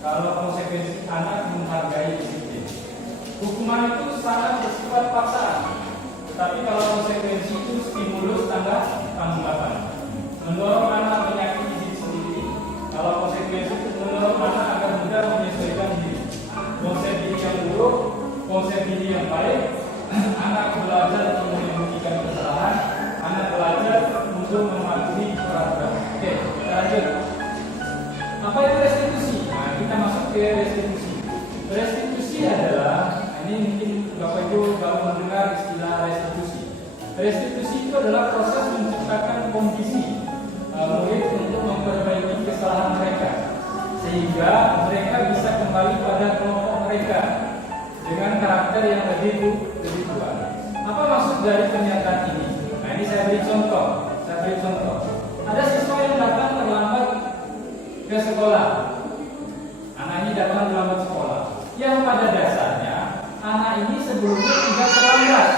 Kalau konsekuensi anak menghargai disiplin. Hukuman itu sangat bersifat paksaan. Tetapi kalau konsekuensi itu stimulus tanggapan, mendorong anak menyakiti diri sendiri. Kalau konsekuensi itu mendorong anak agar mudah menyesuaikan diri. Konsep diri yang buruk, konsep diri yang baik. Anak belajar untuk menyembunyikan kesalahan. Anak belajar untuk mematuhi peraturan. Oke, kita lanjut. Apa itu restitusi? Nah, kita masuk ke restitusi. Restitusi adalah, ini mungkin Bapak Ibu baru mendengar istilah restitusi. Restitusi itu adalah proses menciptakan kondisi murid untuk memperbaiki kesalahan mereka, sehingga mereka bisa kembali pada kelompok mereka dengan karakter yang lebih kuat. Apa maksud dari pernyataan ini? Nah, ini saya beri contoh. Ada siswa yang datang terlambat ke sekolah. Anak ini datang terlambat sekolah. Yang pada dasarnya anak ini sebelumnya tidak terlambat.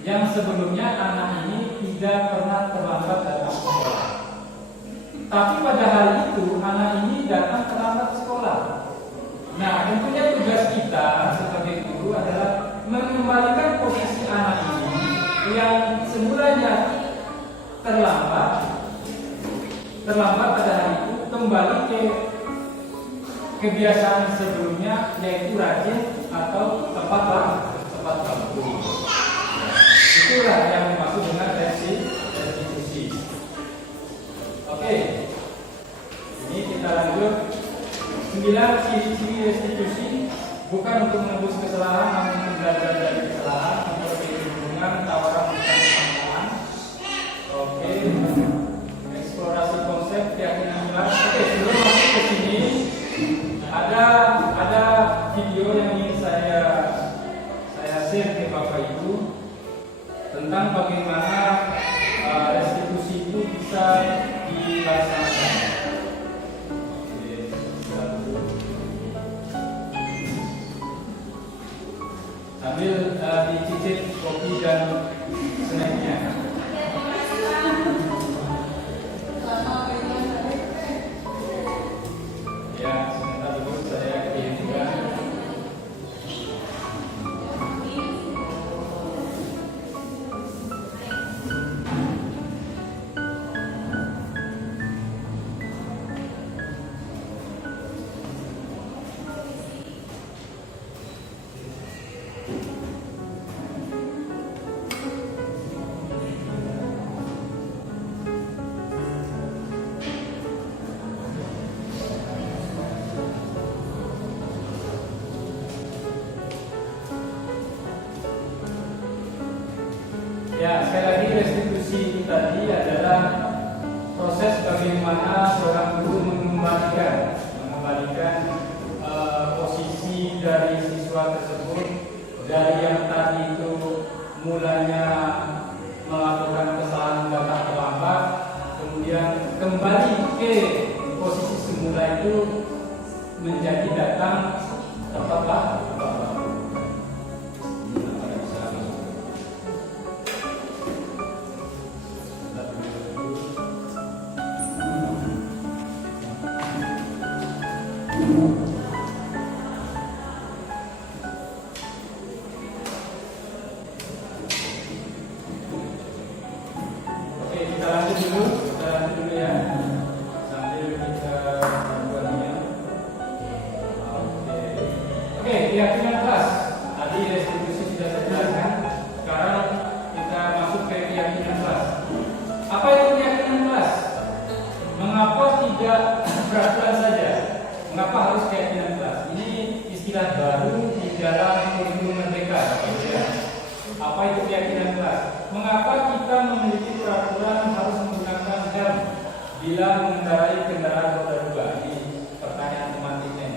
Yang sebelumnya anak ini tidak pernah terlambat datang sekolah. Tapi pada hari itu anak ini datang terlambat sekolah. Nah, tentunya tugas kita sebagai guru adalah mengembalikan posisi anak ini yang semulanya terlambat pada hari itu kembali ke kebiasaan sebelumnya, yaitu rajin atau tepat waktu. Itulah yang dimaksud dengan restitusi. Oke, ini kita lanjut. 9 ciri-ciri restitusi bukan untuk menebus kesalahan, namun untuk belajar dari kesalahan, seperti hubungan, tawaran, bukan kesalahan. Oke, eksplorasi konsep, keyakinan jelas. Oke, sebelum masuk ke sini, ada video yang ingin saya share ke Bapak Ibu. tentang bagaimana restitusi itu bisa dilaksanakan. Sambil dicicip kopi dan snacknya. Ya, sebentar dulu saya kirimkan. Ya, sekali lagi restitusi itu tadi adalah proses bagaimana seorang guru mengembalikan posisi dari siswa tersebut dari yang tadi itu mulanya melakukan kesalahan datang terlambat, kemudian kembali ke posisi semula itu menjadi datang tepat waktu. Kita lanjut dulu ya, sambil kita buatnya. Oke, keyakinan kelas. Tadi restitusi sudah saya jelaskan. Sekarang kita masuk ke keyakinan kelas. Apa itu keyakinan kelas? Mengapa tidak peraturan saja? Mengapa harus keyakinan kelas? Ini istilah baru di dalam kurikulum merdeka. Apa itu keyakinan kelas? Mengapa kita memiliki peraturan harus menggunakan helm bila mengendarai kendaraan roda dua? Ini pertanyaan semantiknya.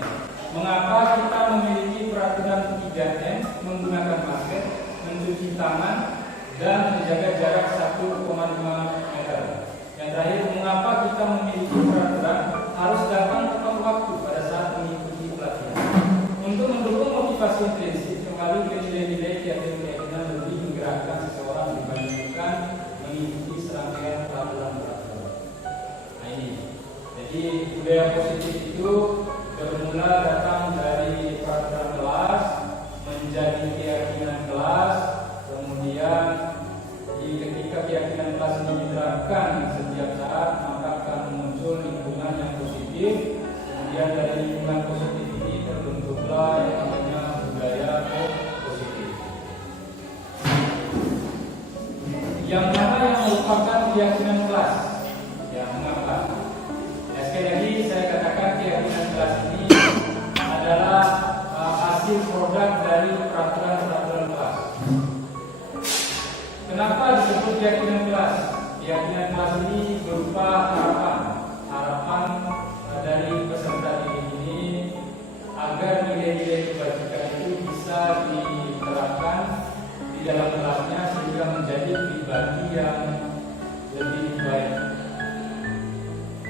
Mengapa kita memiliki peraturan 3M menggunakan masker, mencuci tangan, dan menjaga jarak 1,5 meter? Yang terakhir, mengapa kita memiliki peraturan harus datang tepat waktu pada saat mengikuti pelatihan? Untuk mendukung motivasi prinsip, kembali ke nilai-nilai keyakinan lebih menggerakkan seseorang dibandingkan mengikuti serangkaian peraturan-peraturan. Nah ini, jadi budaya positif itu bermula datang dari peraturan kelas, menjadi keyakinan kelas, kemudian ketika keyakinan kelas ini diterapkan setiap saat, maka akan muncul lingkungan yang positif. Kemudian dari lingkungan positif ini terbentuklah yang namanya budaya positif. Yang mana yang merupakan keyakinan kelas? Ya, mengapa? Ya, sekali lagi saya katakan keyakinan kelas ini adalah hasil produk dari peraturan-peraturan kelas. Kenapa disebut keyakinan kelas? Keyakinan kelas ini berupa harapan dari peserta didik ini agar nilai-nilai kebajikan itu bisa diterapkan di dalam kelasnya sehingga menjadi pribadi yang lebih baik.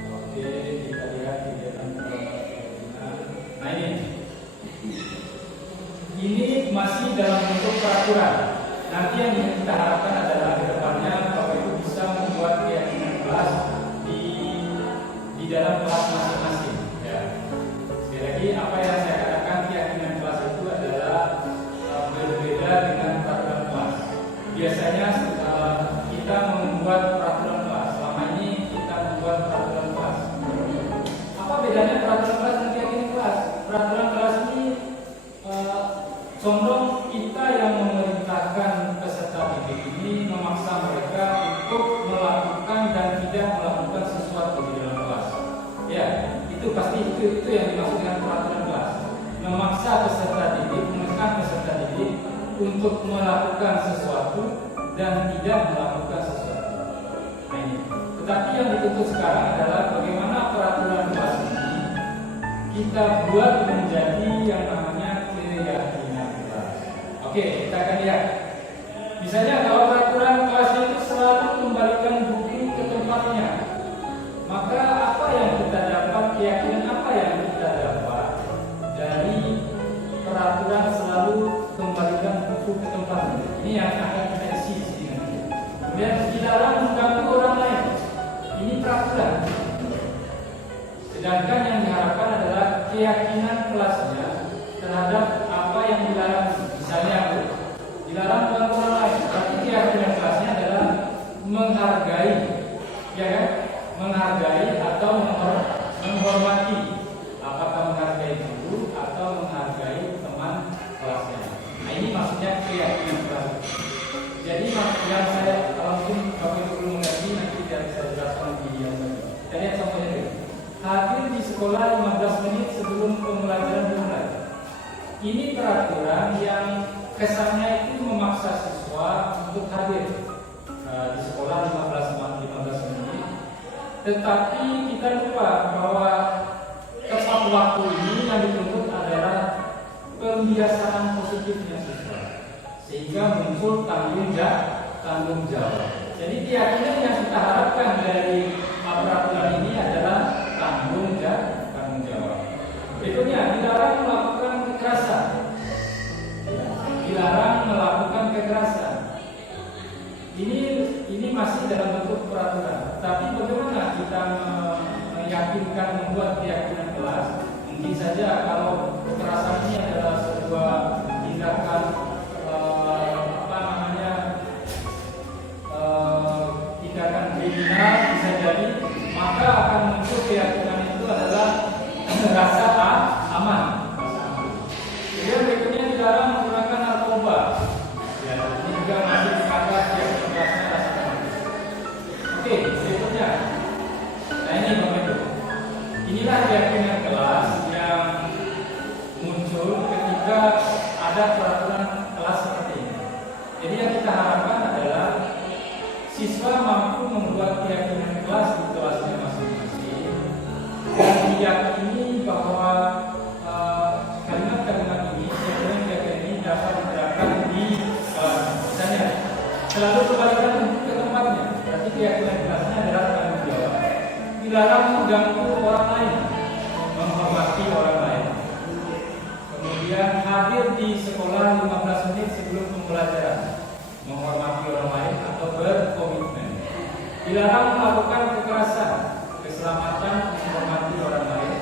Oke, kita lihat kegiatan keyakinan. Nah ini masih dalam bentuk peraturan. Nanti yang kita harapkan adalah ke depannya Bapak Ibu bisa membuat keyakinan kelas di dalam kelas masing-masing. Ya. Sekali lagi apa yang saya katakan keyakinan kelas itu adalah berbeda dengan peraturan kelas. Biasanya kita membuat peraturan kelas. Selama ini kita membuat peraturan kelas. Apa bedanya peraturan kelas dan keyakinan kelas? Peraturan kelas ini condong kita yang memerintahkan peserta didik ini memaksa mereka untuk melakukan dan tidak melakukan sesuatu di dalam kelas. Ya, itu pasti itu yang dimaksud dengan peraturan kelas. Memaksa peserta didik, menekan peserta didik untuk melakukan sesuatu dan tidak melakukan sesuatu. Nah ini. Tetapi yang dituntut sekarang adalah bagaimana peraturan kelas ini kita buat menjadi yang namanya keyakinan kelas. Oke, kita akan lihat. Misalnya kalau peraturan yang akan kita isi di sini. Kemudian dilarang mengganggu orang lain. Ini peraturan. Sedangkan yang diharapkan adalah keyakinan kelasnya terhadap apa yang dilarang. Misalnya dilarang mengganggu orang lain, tapi keyakinan kelasnya adalah menghargai, ya kan? Menghargai atau menghormati. Apakah menghargai guru atau menghargai teman kelasnya? Nah ini maksudnya keyakinan kelas. Jadi yang saya kalau mungkin Bapak Ibu belum mengerti nanti tidak saya jelaskan di video tadi. Kita lihat contohnya dulu. Hadir di sekolah 15 menit sebelum pembelajaran dimulai. Ini peraturan yang kesannya itu memaksa siswa untuk hadir di sekolah 15 menit. Tetapi kita lupa bahwa tepat waktu ini yang dituntut adalah pembiasaan positifnya siswa, sehingga muncul tanggung jawab. Jadi keyakinan yang kita harapkan dari peraturan ini adalah tanggung jawab. Berikutnya, dilarang melakukan kekerasan. Dilarang melakukan kekerasan. Ini masih dalam bentuk peraturan. Tapi bagaimana kita meyakinkan, membuat keyakinan kelas? Mungkin saja kalau kekerasan ini adalah sebuah tindakan tindakan kriminal bisa jadi, maka akan muncul keyakinan itu adalah rasa aman. Kemudian berikutnya dilarang menggunakan narkoba. Ya, ini juga masih dianggap keyakinan kelasnya rasa aman. Oke, berikutnya. Nah ini Bapak Ibu. Inilah keyakinan kelas yang muncul ketika ada peraturan kelas seperti ini. Jadi yang kita harapkan adalah siswa mampu membuat keyakinan kelas di kelasnya masing-masing dan diyakini bahwa kalimat-kalimat ini, keyakinan ini dapat diterapkan di kelas. Misalnya, selalu kembalikan ke tempatnya. Berarti keyakinan kelasnya adalah tanggung jawab. Dilarang mengganggu orang lain, menghormati orang lain. Kemudian hadir di sekolah 15 menit sebelum pembelajaran, menghormati orang lain atau berkomitmen. Dilarang melakukan kekerasan, keselamatan, menghormati orang lain.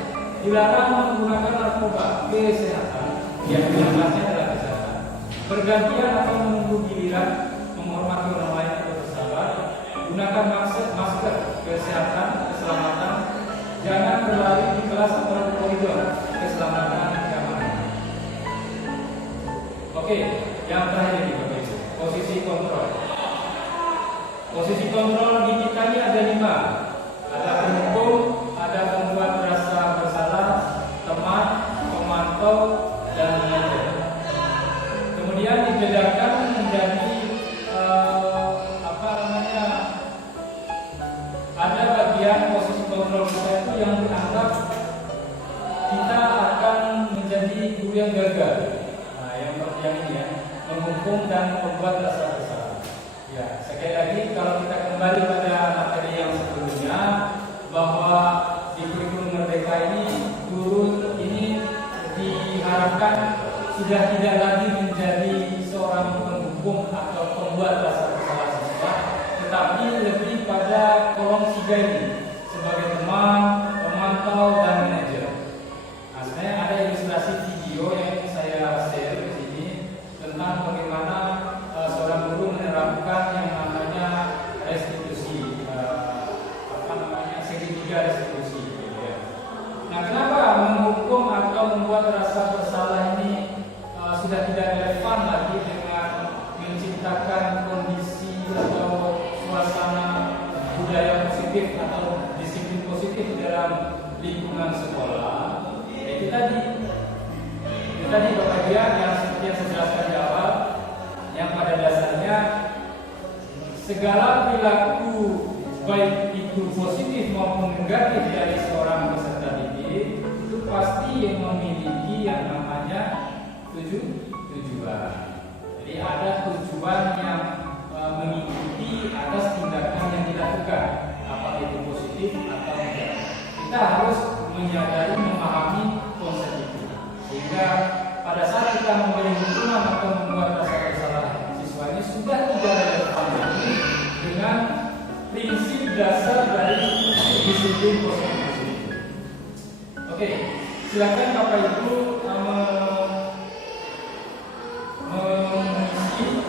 Dilarang menggunakan narkoba, kesehatan, yang jelasnya adalah kesehatan. Bergantian atau menunggu giliran, menghormati orang lain atau bersabar. Gunakan masker, kesehatan, keselamatan. Jangan berlari di kelas atau di koridor, keselamatan, keamanan. Oke, yang terakhir ini Bapak Ibu, posisi kontrol. Posisi kontrol di kita ini ada 5. Ada penghukum, ada pembuat rasa bersalah, teman, pemantau, dan manajer. Kemudian dibedakan menjadi ada bagian posisi kontrol kita itu yang dianggap kita akan menjadi guru yang gagal. Nah, yang ini ya, menghukum dan membuat rasa bersalah. Ya, sekali lagi kalau kita kembali pada materi yang sebelumnya, bahwa di kurikulum Merdeka ini guru ini diharapkan sudah tidak lagi menjadi seorang penghukum atau pembuat rasa bersalah siswa, tetapi lebih pada kolom 3 ini sebagai teman, pemantau, dan manajer. Nah, sebenarnya ada ilustrasi video yang yang saya share di sini tentang bagaimana seorang guru menerapkan yang namanya restitusi, segitiga restitusi. Ya. Nah, kenapa menghukum atau membuat rasa bersalah ini sudah tidak relevan lagi dengan menciptakan kondisi atau suasana budaya positif atau disiplin positif dalam lingkungan sekolah? Itu tadi Bapak Ibu yang seperti yang saya jelaskan di awal, yang pada dasarnya segala perilaku baik itu positif maupun negatif dari seorang peserta didik itu pasti yang memiliki yang namanya tujuan. Jadi ada tujuan yang mengikuti atas tindakan yang dilakukan, apakah itu positif atau tidak. Kita harus menyadari, memahami konsep itu, sehingga pada saat kita memberi hukuman atau membuat rasa bersalah siswa ini nilai positif. Oke, silakan Bapak Ibu mengisi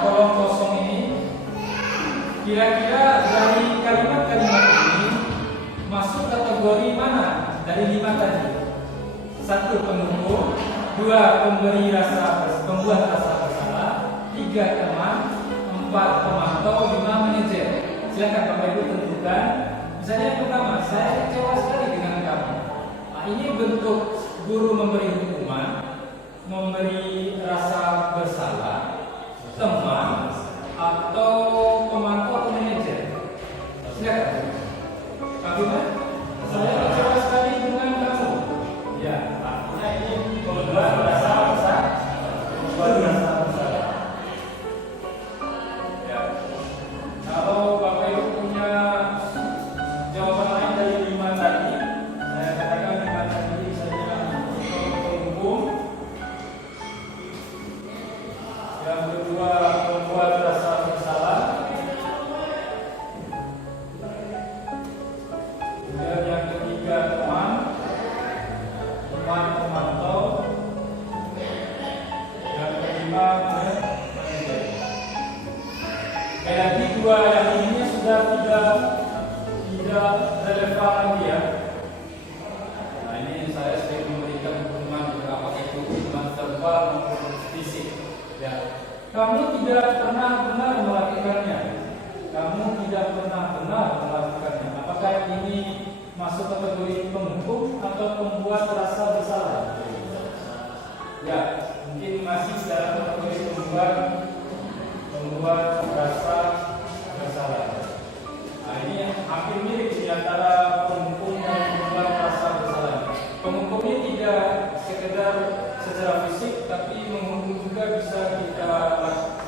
kolom kosong ini. Kira-kira dari kalimat-kalimat ini masuk kategori mana dari 5 tadi? 1. Penunggu, 2. Pembuat rasa bersalah, 3. Teman, 4. Pemantau, 5. Manajer. Silakan Bapak Ibu tentukan. Misalnya yang pertama, saya kecewa sekali dengan kamu. Nah, ini bentuk guru memberi hukuman, memberi rasa bersalah, teman, atau pemantau atau manajer. Silakan. Bagaimana? Saya kecewa sekali dengan kamu. Ya, artinya ini membuat rasa bersalah. Ya. Kalau Bapak Ibu punya jawaban lain dari 5 tadi, saya katakan 5 tadi misalnya penghubung, yang kedua membuat rasa bersalah, dan yang ketiga teman, pemantau, yang kelima manajer. Sekali lagi 2 yang ini sudah tidak relevan lagi ya. Nah ini saya sering memberikan hukuman apakah itu hukuman verbal maupun fisik. Ya, kamu tidak pernah benar melakukannya. Kamu tidak pernah benar melakukannya. Apakah ini masuk kategori penghukum atau pembuat rasa bersalah? Ya, mungkin masih dalam kategori pembuat rasa bersalah. Nah ini hampir mirip di antara penghukum dan pembuat rasa bersalah. Penghukum ini tidak sekedar secara fisik, tapi menghukum juga bisa kita lakukan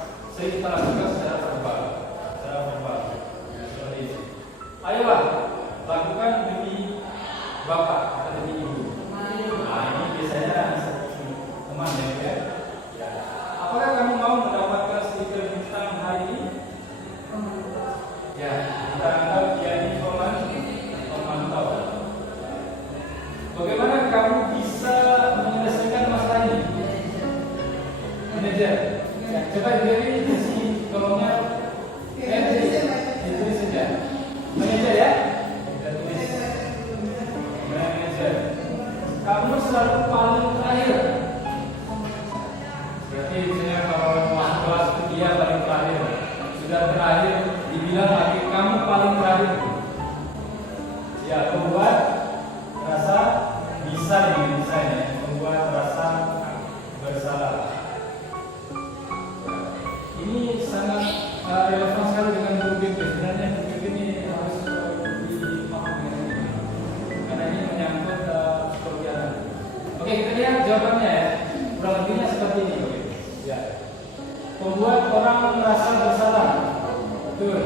secara verbal. Seperti itu. Ayolah, lakukan demi bapak atau demi ibu. Nah ini biasanya teman ya. Apakah kamu mau mendapatkan stiker bintang hari ini? Ya, kita anggap dia ini pemantau. Bagaimana kamu bisa menyelesaikan masalah ini? Manajer. Ya, coba diri di sini kolomnya. Ditulis saja. Manajer ya. Kita tulis. Manajer. Kamu selalu paling terakhir. Berarti misalnya kalau masuk kelas itu dia paling terakhir. Sudah terakhir dibilang lagi kamu paling terakhir. Ya, membuat rasa bisa dengan saya membuat rasa bersalah. Ini sangat relevan sekali dengan guru BP. Sebenarnya guru BP ini harus dipahami karena ini menyangkut pekerjaan. Oke, kita lihat jawabannya ya. Kurang lebihnya seperti ini. Ya. Membuat orang merasa bersalah. Betul.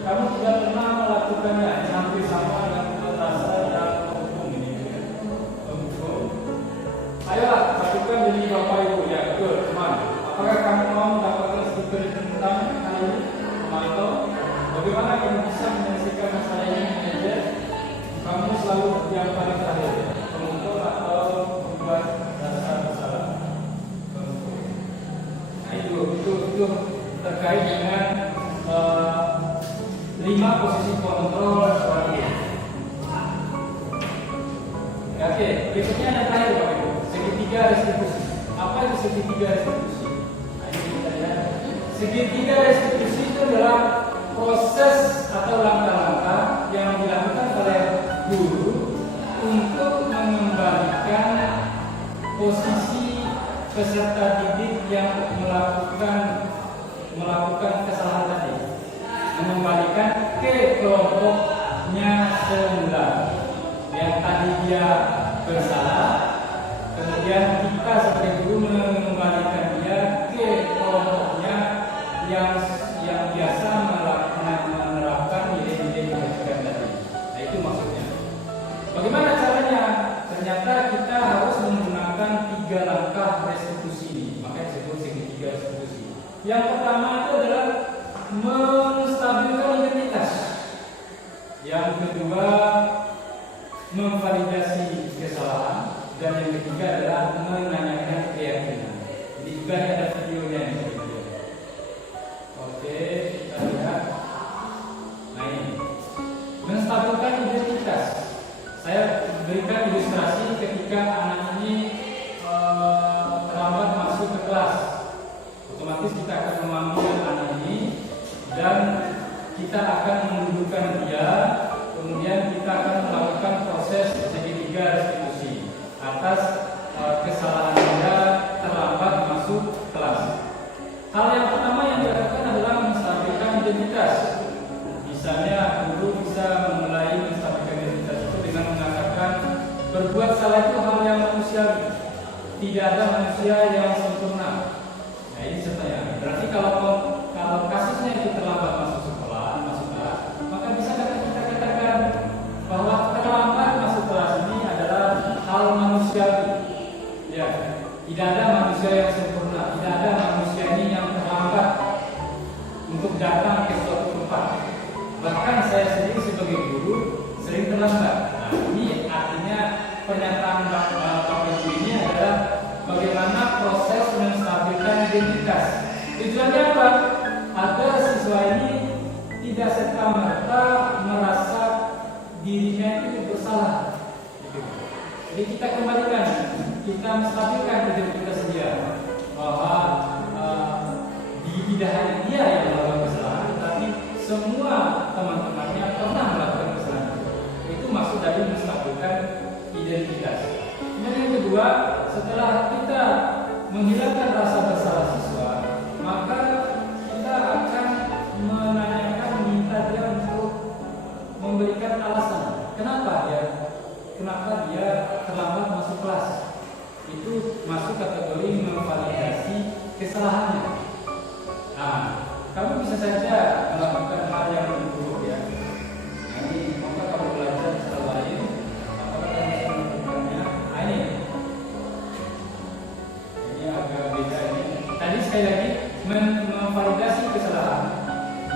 Kamu tidak pernah melakukannya. Hampir sama dengan membuat rasa dan penghukum ini. Penghukum. Ayolah, lakukan demi Bapak Ibu. Ya, betul, teman. Apakah kamu mau mendapatkan stiker tentang hal ini? Pemantau. Bagaimana kamu bisa menyelesaikan masalah ini, manajer? Kamu selalu yang paling terakhir. Penghukum atau membuat rasa bersalah? Nah, itu terkait dengan 5 posisi kontrol suara. Oke, berikutnya yang terakhir Bapak Ibu, segitiga restitusi. Apa itu segitiga restitusi? Nah, ini kita lihat. Segitiga restitusi itu adalah proses atau langkah-langkah yang dilakukan oleh guru untuk mengembalikan posisi peserta didik yang melakukan kesalahan tadi, mengembalikan ke kelompoknya semula. Yang tadi dia bersalah, kemudian kita sebagai guru mengembalikan dia ke kelompoknya yang biasa menerapkan nilai-nilai kebajikan tadi. Nah itu maksudnya. Bagaimana caranya? Ternyata kita harus menggunakan 3 langkah restitusi ini. Makanya disebut segitiga restitusi. Yang pertama itu adalah menstabilkan identitas. Yang kedua memvalidasi kesalahan, dan yang ketiga adalah menanyakan keyakinan. Jadi juga ini ada videonya nih. Oke, kita lihat. Nah ini, menstabilkan identitas. Saya berikan ilustrasi ketika anak ini terlambat masuk ke kelas. Otomatis kita akan memanggil anak ini dan kita akan mendudukkan dia. Kemudian kita akan melakukan proses segitiga restitusi atas kesalahan dia terlambat masuk kelas. Hal yang pertama yang dilakukan adalah menstabilkan identitas. Misalnya guru bisa memulai menstabilkan identitas itu dengan mengatakan berbuat salah itu hal yang manusiawi. Tidak ada manusia yang sempurna. Nah ini sertanya. Berarti kalau kasusnya itu terlambat masuk sekolah, masuk kelas, maka bisa kita katakan bahwa terlambat masuk kelas ini adalah hal manusiawi. Ya, tidak ada manusia yang sempurna. Tidak ada manusia ini yang terlambat untuk datang ke suatu tempat. Bahkan saya sendiri sebagai guru sering terlambat. Nah, ini artinya pernyataan Bapak Ibu ini adalah bagaimana proses menstabilkan identitas. Tujuannya apa? Agar siswa ini tidak serta-merta merasa dirinya itu bersalah. Jadi kita kembalikan, kita menstabilkan identitas dia bahwa tidak hanya dia yang melakukan kesalahan, tetapi semua teman-temannya pernah melakukan kesalahan. Itu maksud dari menstabilkan identitas. Dan yang kedua, setelah kita menghilangkan rasa bersalah siswa, maka kita akan menanyakan, minta dia untuk memberikan alasan kenapa dia terlambat masuk kelas. Itu masuk kategori memvalidasi kesalahannya. Nah, kamu bisa saja melakukan hal yang buruk ya. Nanti maka kamu belajar cara lain, apakah kamu bisa melakukannya? Nah, ini agak beda ini. Tadi sekali lagi memvalidasi kesalahan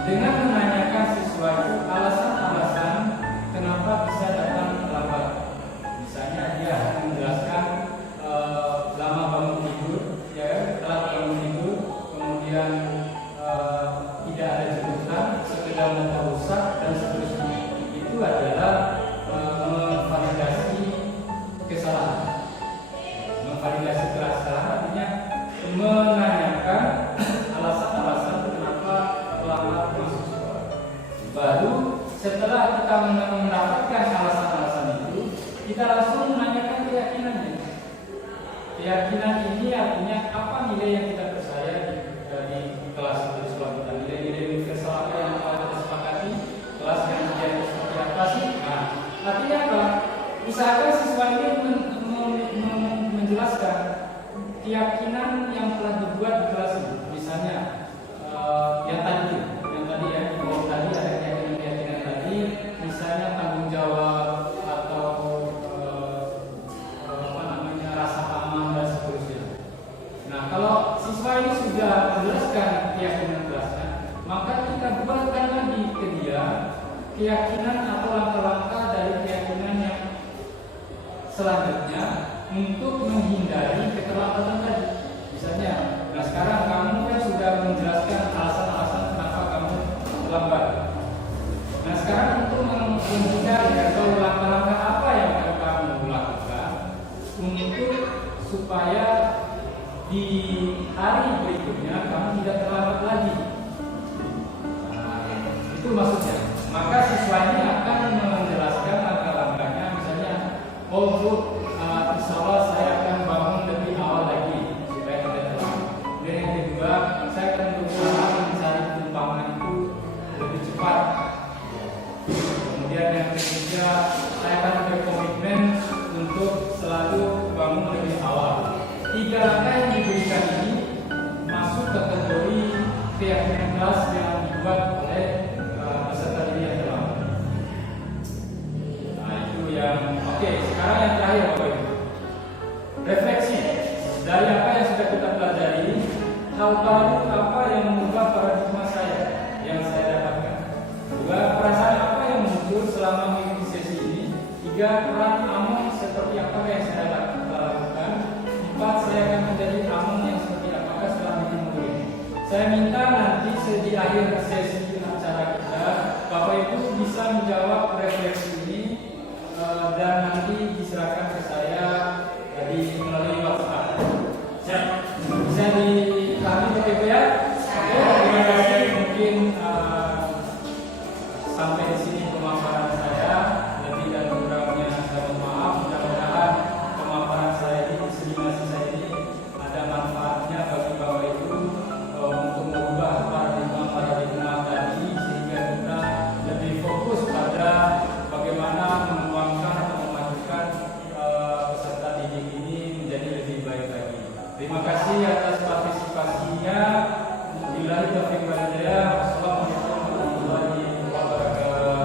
dengan menanyakan siswa itu alasan-alasan kenapa bisa datang terlambat. Misalnya dia akan menjelaskan lama bangun tidur, ya, telat bangun tidur, kemudian tidak ada jemputan, sepeda motor rusak dan seterusnya. Itu adalah memvalidasi kesalahan. Memvalidasi kesalahan artinya menanyakan alasan-alasan kenapa terlambat masuk sekolah. Baru setelah kita mendapatkan alasan-alasan itu, kita langsung menanyakan keyakinannya. Keyakinan ini artinya apa nilai yang kita percaya di kelas siswa kita, nilai-nilai universal apa yang telah kita sepakati, kelas yang menjadi seperti apa sih? Nah, artinya apa? Usahakan siswa ini menjelaskan keyakinan yang telah dibuat di kelas ini. Misalnya yang tadi ya, kalau tadi ada keyakinan tadi, misalnya tanggung jawab atau rasa aman dan seterusnya. Nah, kalau siswa ini sudah menjelaskan keyakinan kelasnya, maka kita buatkan lagi ke dia keyakinan atau langkah-langkah dari keyakinan yang selanjutnya untuk menghindari keterlambatan tadi. Misalnya, nah sekarang kamu kan sudah menjelaskan alasan-alasan kenapa kamu terlambat. Nah sekarang untuk menghindari atau langkah-langkah apa yang akan kamu lakukan untuk supaya di hari berikutnya kamu tidak terlambat lagi. Nah, itu maksudnya. Maka siswa ini akan menjelaskan langkah-langkahnya. Misalnya, oh Bu, insya Allah saya akan bangun lebih awal lagi supaya tidak terlambat. Dan yang kedua, saya akan berusaha mencari penumpang itu lebih cepat. Kemudian yang ketiga, saya akan berkomitmen untuk selalu bangun lebih awal. 3 langkah yang diberikan ini masuk kategori keyakinan kelas yang dibuat oleh peserta didik yang terlambat. Nah itu yang oke. Sekarang yang terakhir Bapak Ibu, refleksi dari apa yang sudah kita pelajari. Hal baru apa yang mengubah paradigma saya yang saya dapatkan? 2, perasaan apa yang muncul selama mengikuti sesi ini? 3, peran Saya minta nanti di akhir sesi acara kita, Bapak Ibu bisa menjawab refleksi ini dan nanti diserahkan ke saya melalui WhatsApp. Siap? Bisa dipahami Bapak Ibu ya? Terima kasih. Mungkin sampai di sini pemaparan saya. Lebih dan kurangnya saya mohon maaf. Mudah-mudahan pemaparan saya ini, diseminasi saya ini ada manfaatnya bagi Bapak Ibu untuk mengubah paradigma tadi sehingga kita lebih fokus pada bagaimana mengembangkan atau memajukan peserta didik ini menjadi lebih baik lagi. Terima kasih atas partisipasinya. Billahi taufiq wal hidayah. Wassalamualaikum warahmatullahi wabarakatuh.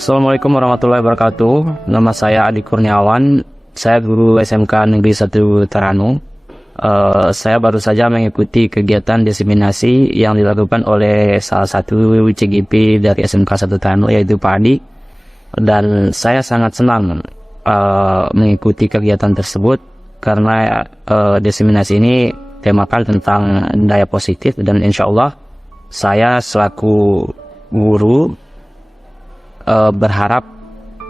Assalamualaikum warahmatullahi wabarakatuh. Nama saya Adi Kurniawan. Saya guru SMK Negeri 1 Taranu. Saya baru saja mengikuti kegiatan diseminasi yang dilakukan oleh salah satu CGP dari SMK 1 Taranu, yaitu Pak Adi. Dan saya sangat senang mengikuti kegiatan tersebut karena diseminasi ini temakan tentang daya positif, dan insya Allah saya selaku guru berharap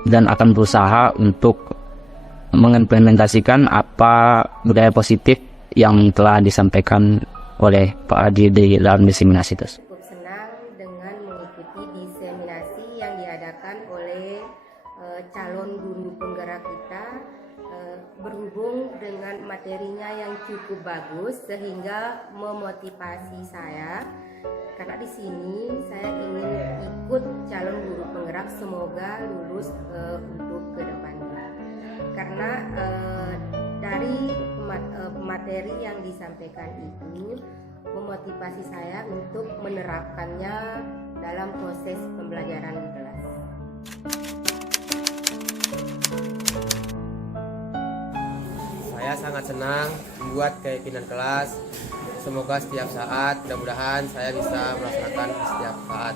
dan akan berusaha untuk mengimplementasikan apa budaya positif yang telah disampaikan oleh Pak Adi di dalam diseminasi tersebut. Cukup senang dengan mengikuti diseminasi yang diadakan oleh calon guru penggerak kita, berhubung dengan materinya yang cukup bagus sehingga memotivasi saya. Karena di sini saya ingin ikut calon guru penggerak, semoga lulus untuk kedepannya. Karena dari materi yang disampaikan itu memotivasi saya untuk menerapkannya dalam proses pembelajaran di kelas. Saya sangat senang membuat keyakinan kelas. Semoga setiap saat, mudah-mudahan saya bisa melaksanakan setiap saat.